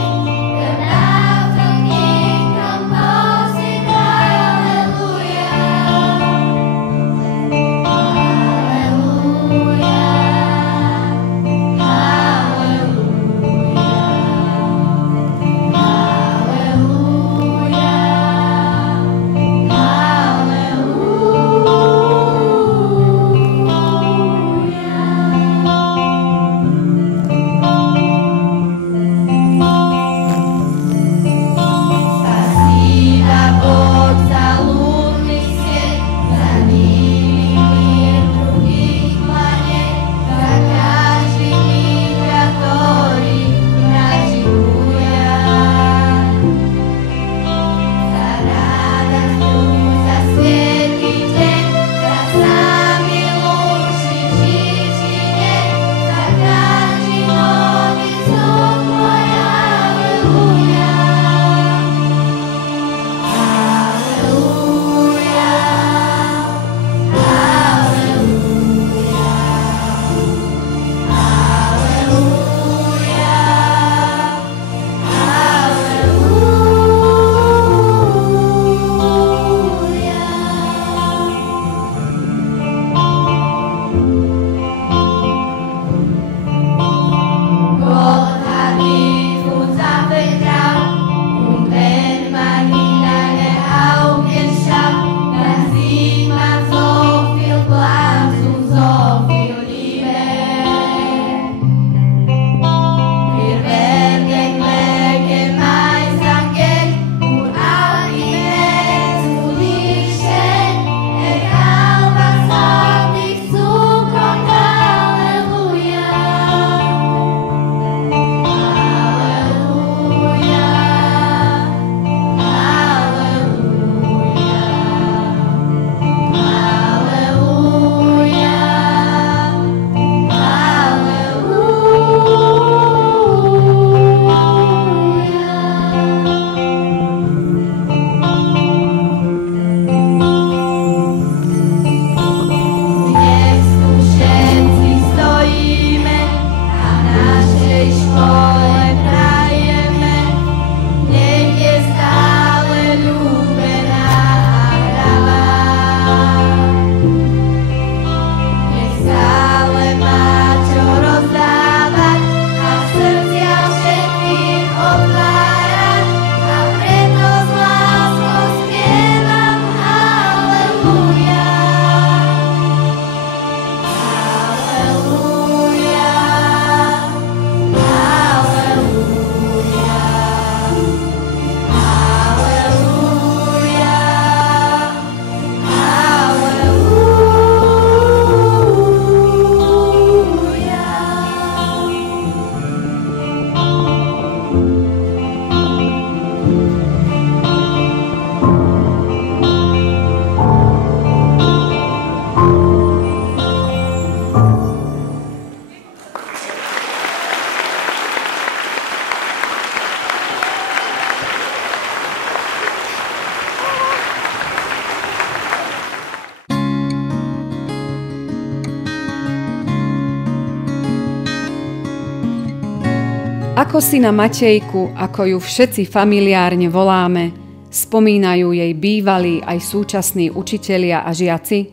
Ako si na Matejku, ako ju všetci familiárne voláme, spomínajú jej bývalí aj súčasní učitelia a žiaci?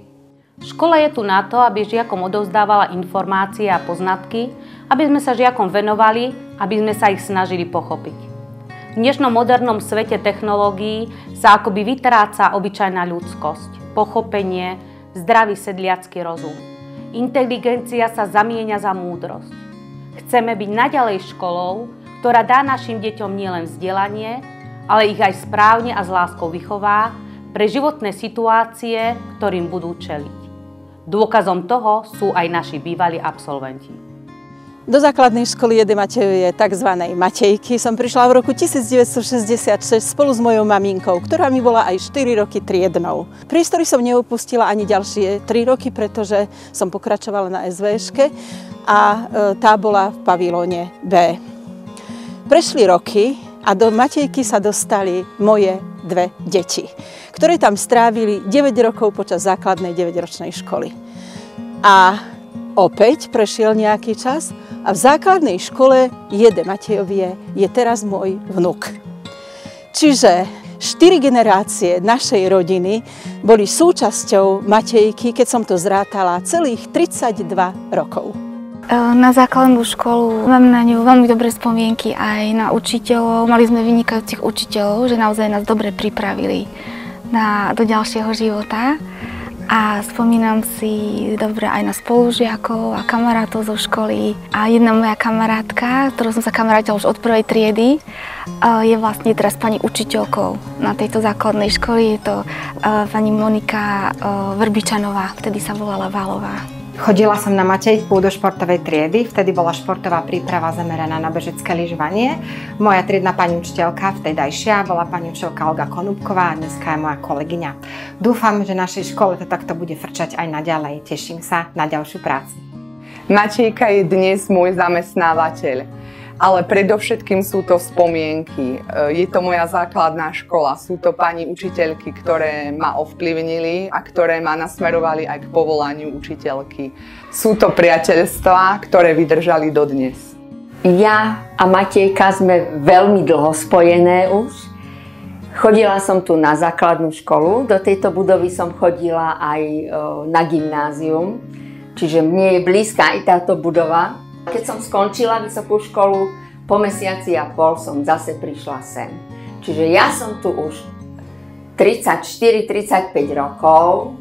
Škola je tu na to, aby žiakom odovzdávala informácie a poznatky, aby sme sa žiakom venovali, aby sme sa ich snažili pochopiť. V dnešnom modernom svete technológií sa akoby vytráca obyčajná ľudskosť, pochopenie, zdravý sedliacky rozum. Inteligencia sa zamieňa za múdrosť. Chceme byť naďalej školou, ktorá dá našim deťom nielen vzdelanie, ale ich aj správne a s láskou vychová pre životné situácie, ktorým budú čeliť. Dôkazom toho sú aj naši bývalí absolventi. Do základnej školy Jedy Matejovej, tzv. Matejky, som prišla v roku 1966 spolu s mojou maminkou, ktorá mi bola aj 4 roky triednou. Priestory som neopustila ani ďalšie 3 roky, pretože som pokračovala na SVŠke a tá bola v pavilóne B. Prešli roky a do Matejky sa dostali moje 2 deti, ktoré tam strávili 9 rokov počas základnej 9-ročnej školy. A opäť prešiel nejaký čas a v základnej škole Jedy Matejovej je teraz môj vnuk. Čiže 4 generácie našej rodiny boli súčasťou Matejky, keď som to zrátala, celých 32 rokov. Na základnú školu mám na ňu veľmi dobré spomienky aj na učiteľov. Mali sme vynikajúcich učiteľov, že naozaj nás dobre pripravili do ďalšieho života. A spomínam si dobre aj na spolužiakov a kamarátov zo školy. A jedna moja kamarátka, ktorou som sa kamarátila už od prvej triedy, je vlastne teraz pani učiteľkou na tejto základnej školy. Je to pani Monika Vrbičanová, vtedy sa volala Válová. Chodila som na Matejku do športovej triedy, vtedy bola športová príprava zameraná na bežecké lyžovanie. Moja triedna pani učiteľka, vtedajšia, bola pani učiteľka Olga Konúbková a dneska je moja kolegyňa. Dúfam, že našej škole to takto bude frčať aj naďalej. Teším sa na ďalšiu prácu. Matejka je dnes môj zamestnávateľ, ale predovšetkým sú to spomienky. Je to moja základná škola, sú to pani učiteľky, ktoré ma ovplyvnili a ktoré ma nasmerovali aj k povolaniu učiteľky. Sú to priateľstvá, ktoré vydržali dodnes. Ja a Matejka sme veľmi dlho spojené už. Chodila som tu na základnú školu, do tejto budovy som chodila aj na gymnázium, čiže mne je blízka aj táto budova. Keď som skončila vysokú školu, po mesiaci a pol som zase prišla sem. Čiže ja som tu už 34-35 rokov.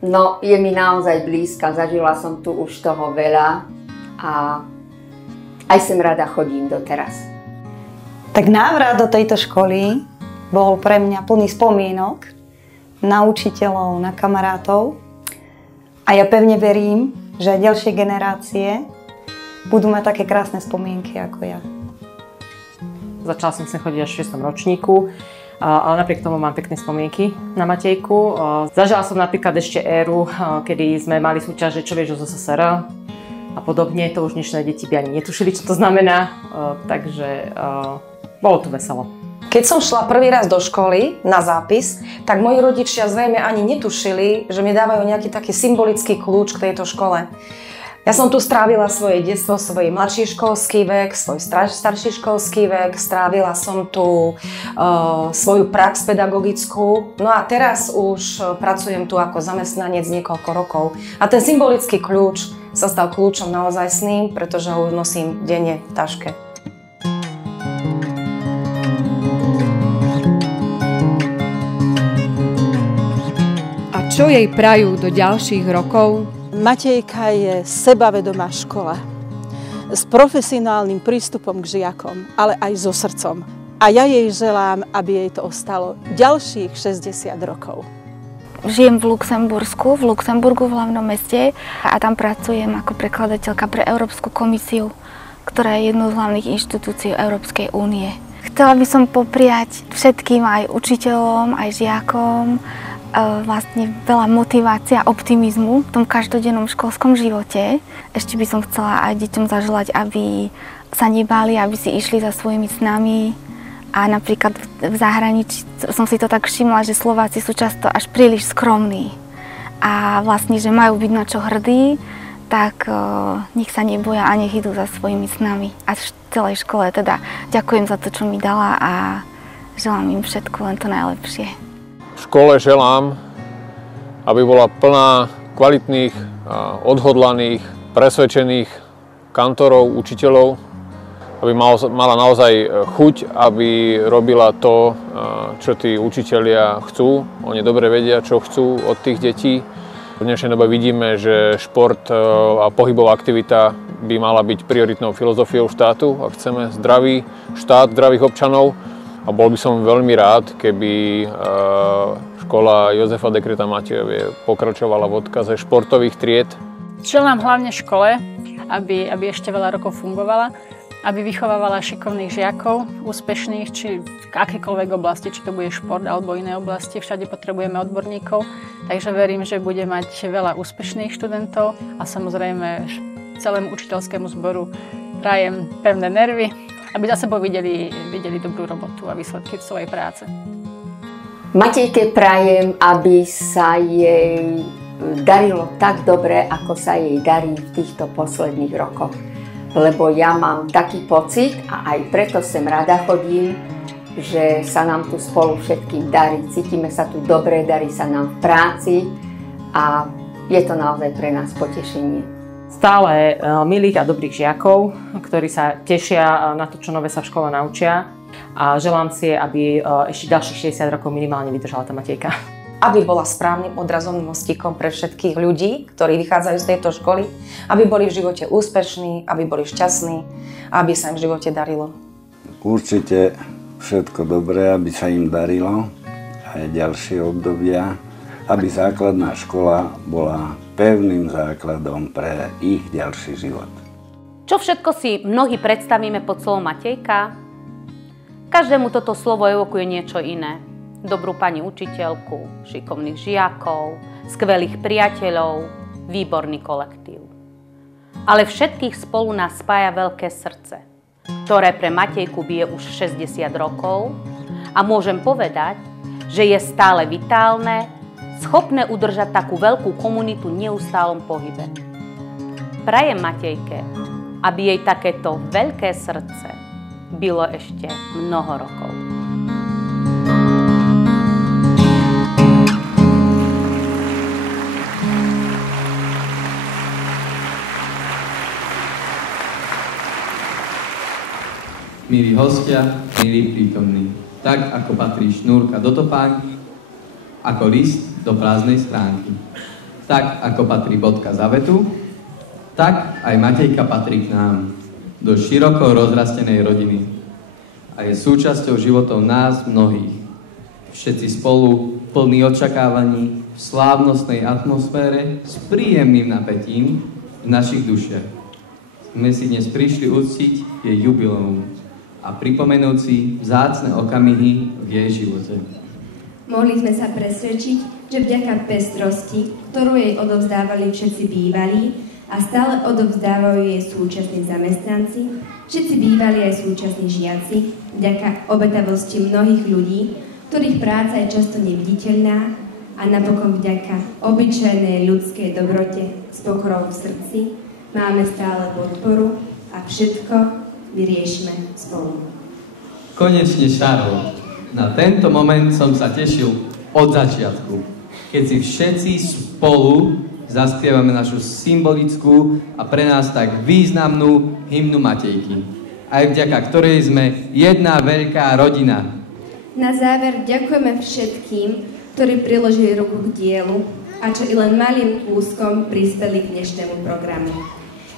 No, je mi naozaj blízka, zažila som tu už toho veľa a aj sem rada chodím doteraz. Tak návrat do tejto školy bol pre mňa plný spomienok na učiteľov, na kamarátov a ja pevne verím, že aj ďalšie generácie budú mať také krásne spomienky ako ja. Začala som sem chodiť až v 6. ročníku, ale napriek tomu mám pekné spomienky na Matejku. Zažila som napríklad ešte éru, kedy sme mali súťaž, že čo vieš o ZSSR a podobne. To už dnešné deti by ani netušili, čo to znamená, takže bolo to veselo. Keď som šla prvý raz do školy na zápis, tak moji rodičia zrejme ani netušili, že mi dávajú nejaký taký symbolický kľúč k tejto škole. Ja som tu strávila svoje detstvo, svoj mladší školský vek, svoj starší školský vek, strávila som tu svoju prax pedagogickú. No a teraz už pracujem tu ako zamestnanec niekoľko rokov. A ten symbolický kľúč sa stal kľúčom naozajstným, pretože ho nosím denne v taške. Čo jej prajú do ďalších rokov? Matejka je sebavedomá škola s profesionálnym prístupom k žiakom, ale aj so srdcom. A ja jej želám, aby jej to ostalo ďalších 60 rokov. Žijem v Luxembursku, v hlavnom meste a tam pracujem ako prekladateľka pre Európsku komisiu, ktorá je jednou z hlavných inštitúcií Európskej únie. Chcela by som popriať všetkým aj učiteľom, aj žiakom, vlastne veľa motivácie a optimizmu v tom každodennom školskom živote. Ešte by som chcela aj deťom zaželať, aby sa nebáli, aby si išli za svojimi snami. A napríklad v zahraničí som si to tak všimla, že Slováci sú často až príliš skromní. A vlastne, že majú byť na čo hrdí, tak nech sa neboja a nech idú za svojimi snami. A v celej škole teda ďakujem za to, čo mi dala a želám im všetko len to najlepšie. V škole želám, aby bola plná kvalitných, odhodlaných, presvedčených kantorov, učiteľov, aby mala naozaj chuť, aby robila to, čo tí učitelia chcú. Oni dobre vedia, čo chcú od tých detí. V dnešnej dobe vidíme, že šport a pohybová aktivita by mala byť prioritnou filozofiou štátu, ak chceme zdravý štát, zdravých občanov. A bol by som veľmi rád, keby škola Jozefa Dekreta Matejovie pokračovala v odkaze športových tried. Želám hlavne škole, aby ešte veľa rokov fungovala, aby vychovávala šikovných žiakov, úspešných, či v akékoľvek oblasti, či to bude šport alebo iné oblasti. Všade potrebujeme odborníkov, takže verím, že bude mať veľa úspešných študentov a samozrejme celému učiteľskému zboru prajem pevné nervy, aby za sebou videli dobrú robotu a výsledky svojej práce. Matejke prajem, aby sa jej darilo tak dobre, ako sa jej darí v týchto posledných rokoch. Lebo ja mám taký pocit a aj preto sem rada chodím, že sa nám tu spolu všetkým darí. Cítime sa tu dobre, darí sa nám v práci a je to naozaj pre nás potešenie. Stále milých a dobrých žiakov, ktorí sa tešia na to, čo nové sa v škole naučia a želám si, aby ešte ďalších 60 rokov minimálne vydržala tá Matejka. Aby bola správnym odrazovým mostíkom pre všetkých ľudí, ktorí vychádzajú z tejto školy, aby boli v živote úspešní, aby boli šťastní a aby sa im v živote darilo. Určite všetko dobré, aby sa im darilo aj ďalšie obdobia, aby základná škola bola pevným základom pre ich ďalší život. Čo všetko si mnohí predstavíme pod slovom Matejka? Každému toto slovo evokuje niečo iné. Dobrú pani učiteľku, šikovných žiakov, skvelých priateľov, výborný kolektív. Ale všetkých spolu nás spája veľké srdce, ktoré pre Matejku bije už 60 rokov a môžem povedať, že je stále vitálne, schopné udržať takú veľkú komunitu v neustálom pohybe. Prajem Matejke, aby jej takéto veľké srdce bylo ešte mnoho rokov. Milí hostia, milí prítomní, tak ako patrí šnúrka do topánky, ako list do prázdnej stránky, tak ako patrí bodka za vetu, tak aj Matejka patrí k nám, do široko rozrastenej rodiny a je súčasťou životov nás mnohých. Všetci spolu plní očakávaní v slávnostnej atmosfére s príjemným napätím v našich dušiach. Sme si dnes prišli uctiť jej jubileum a pripomenúť si vzácne okamihy v jej živote. Mohli sme sa presvedčiť, že vďaka pestrosti, ktorú jej odovzdávali všetci bývalí a stále odovzdávajú jej súčasní zamestnanci, všetci bývalí aj súčasní žiaci, vďaka obetavosti mnohých ľudí, ktorých práca je často neviditeľná a napokon vďaka obyčajnej ľudskej dobrote s pokorou v srdci máme stále podporu a všetko vyriešime spolu. Konečne, Šarlo, na tento moment som sa tešil od začiatku, keď si všetci spolu zaspievame našu symbolickú a pre nás tak významnú hymnu Matejky, aj vďaka ktorej sme jedna veľká rodina. Na záver ďakujeme všetkým, ktorí priložili ruku k dielu a čo i len malým kúskom prispeli k dnešnému programu.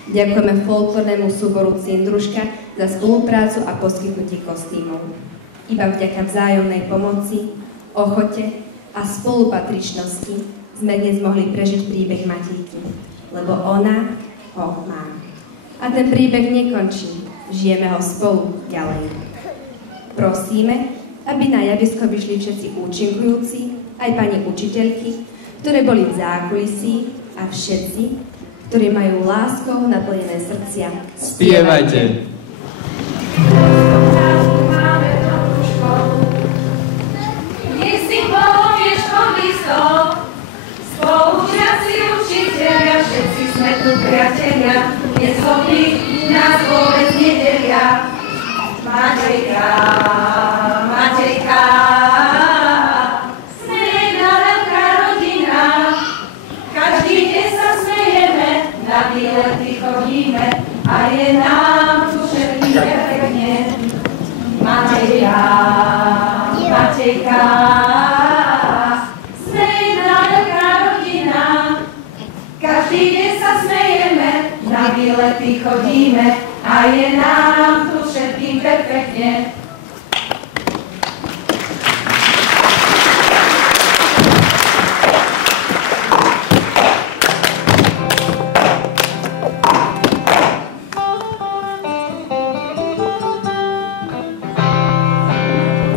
Ďakujeme folklórnemu súboru Cindruška za spoluprácu a poskytnutie kostýmov. Iba vďaka vzájomnej pomoci, ochote a spolupatričnosti sme dnes mohli prežiť príbeh Matejky, lebo ona ho má. A ten príbeh nekončí, žijeme ho spolu ďalej. Prosíme, aby na javisko vyšli všetci účinkujúci, aj pani učiteľky, ktoré boli v zákulisí a všetci, ktorí majú láskou naplnené srdcia. Spievajte! Je symbolom, je školný stôl, spolužiaci, učitelia, všetci sme tu priatelia, nezhodí nás vôbec nedelia. Matejka, Matejka, sme jedna veľká rodina, každý deň sa smejeme, na výlety chodíme a je nám tu všetkým perfektne. Matejka, Matejka, sme jedna veľká rodina, každý deň sa smejeme, na výlety chodíme a je nám tu všetkým perfektne.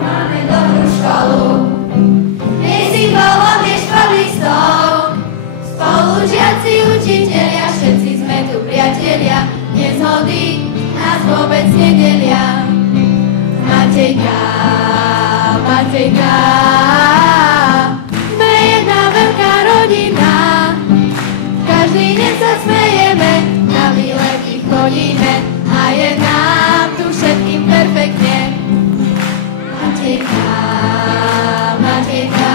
Máme dobrú školu, jej symbolom je športlistov. Spolužiaci, učitelia, všetci sme tu priatelia, nezhody nás vôbec nedelia. Matejka, Matejka, sme jedna veľká rodina, každý deň sa smejeme, na výlety chodíme a je nám tu všetkým perfektne. Matejka, Matejka,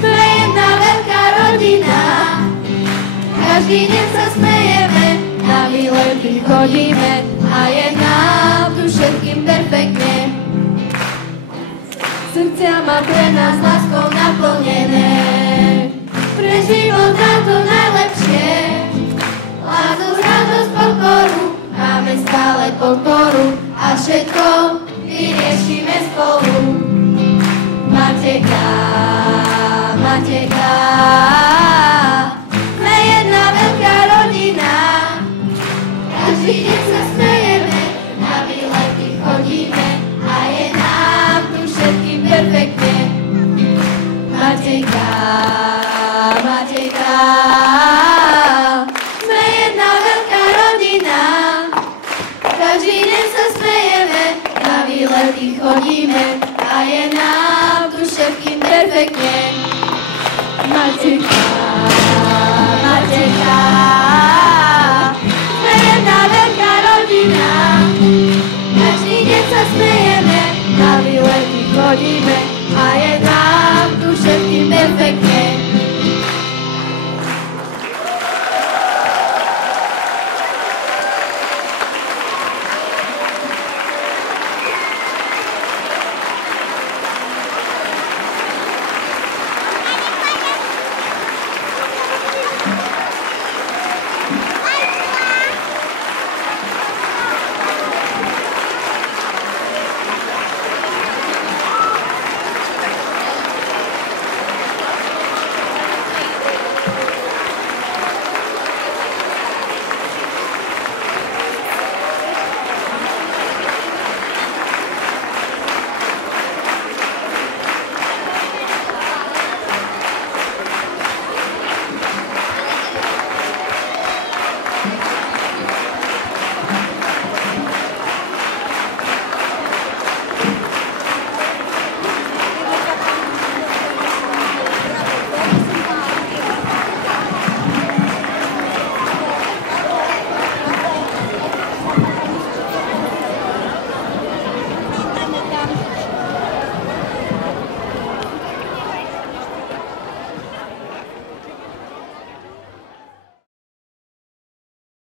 sme jedna veľká rodina, každý deň sa smejeme, na výlety chodíme a je nám tu všetkým perfektne. Srdcia má pre nás láskou naplnené, pre život a to najlepšie. Lásku, radosť, pokoru, máme stále podporu a všetko vyriešime spolu. Matejka, Matejka, sme jedna veľká rodina, každý deň sa smejeme, na výlety chodíme a je nám tu všetkým perfektne. Matejka, Matejka, sme jedna veľká rodina, každý deň sa smejeme, na výlety chodíme a je nám tu všetkým perfektne. Matejka.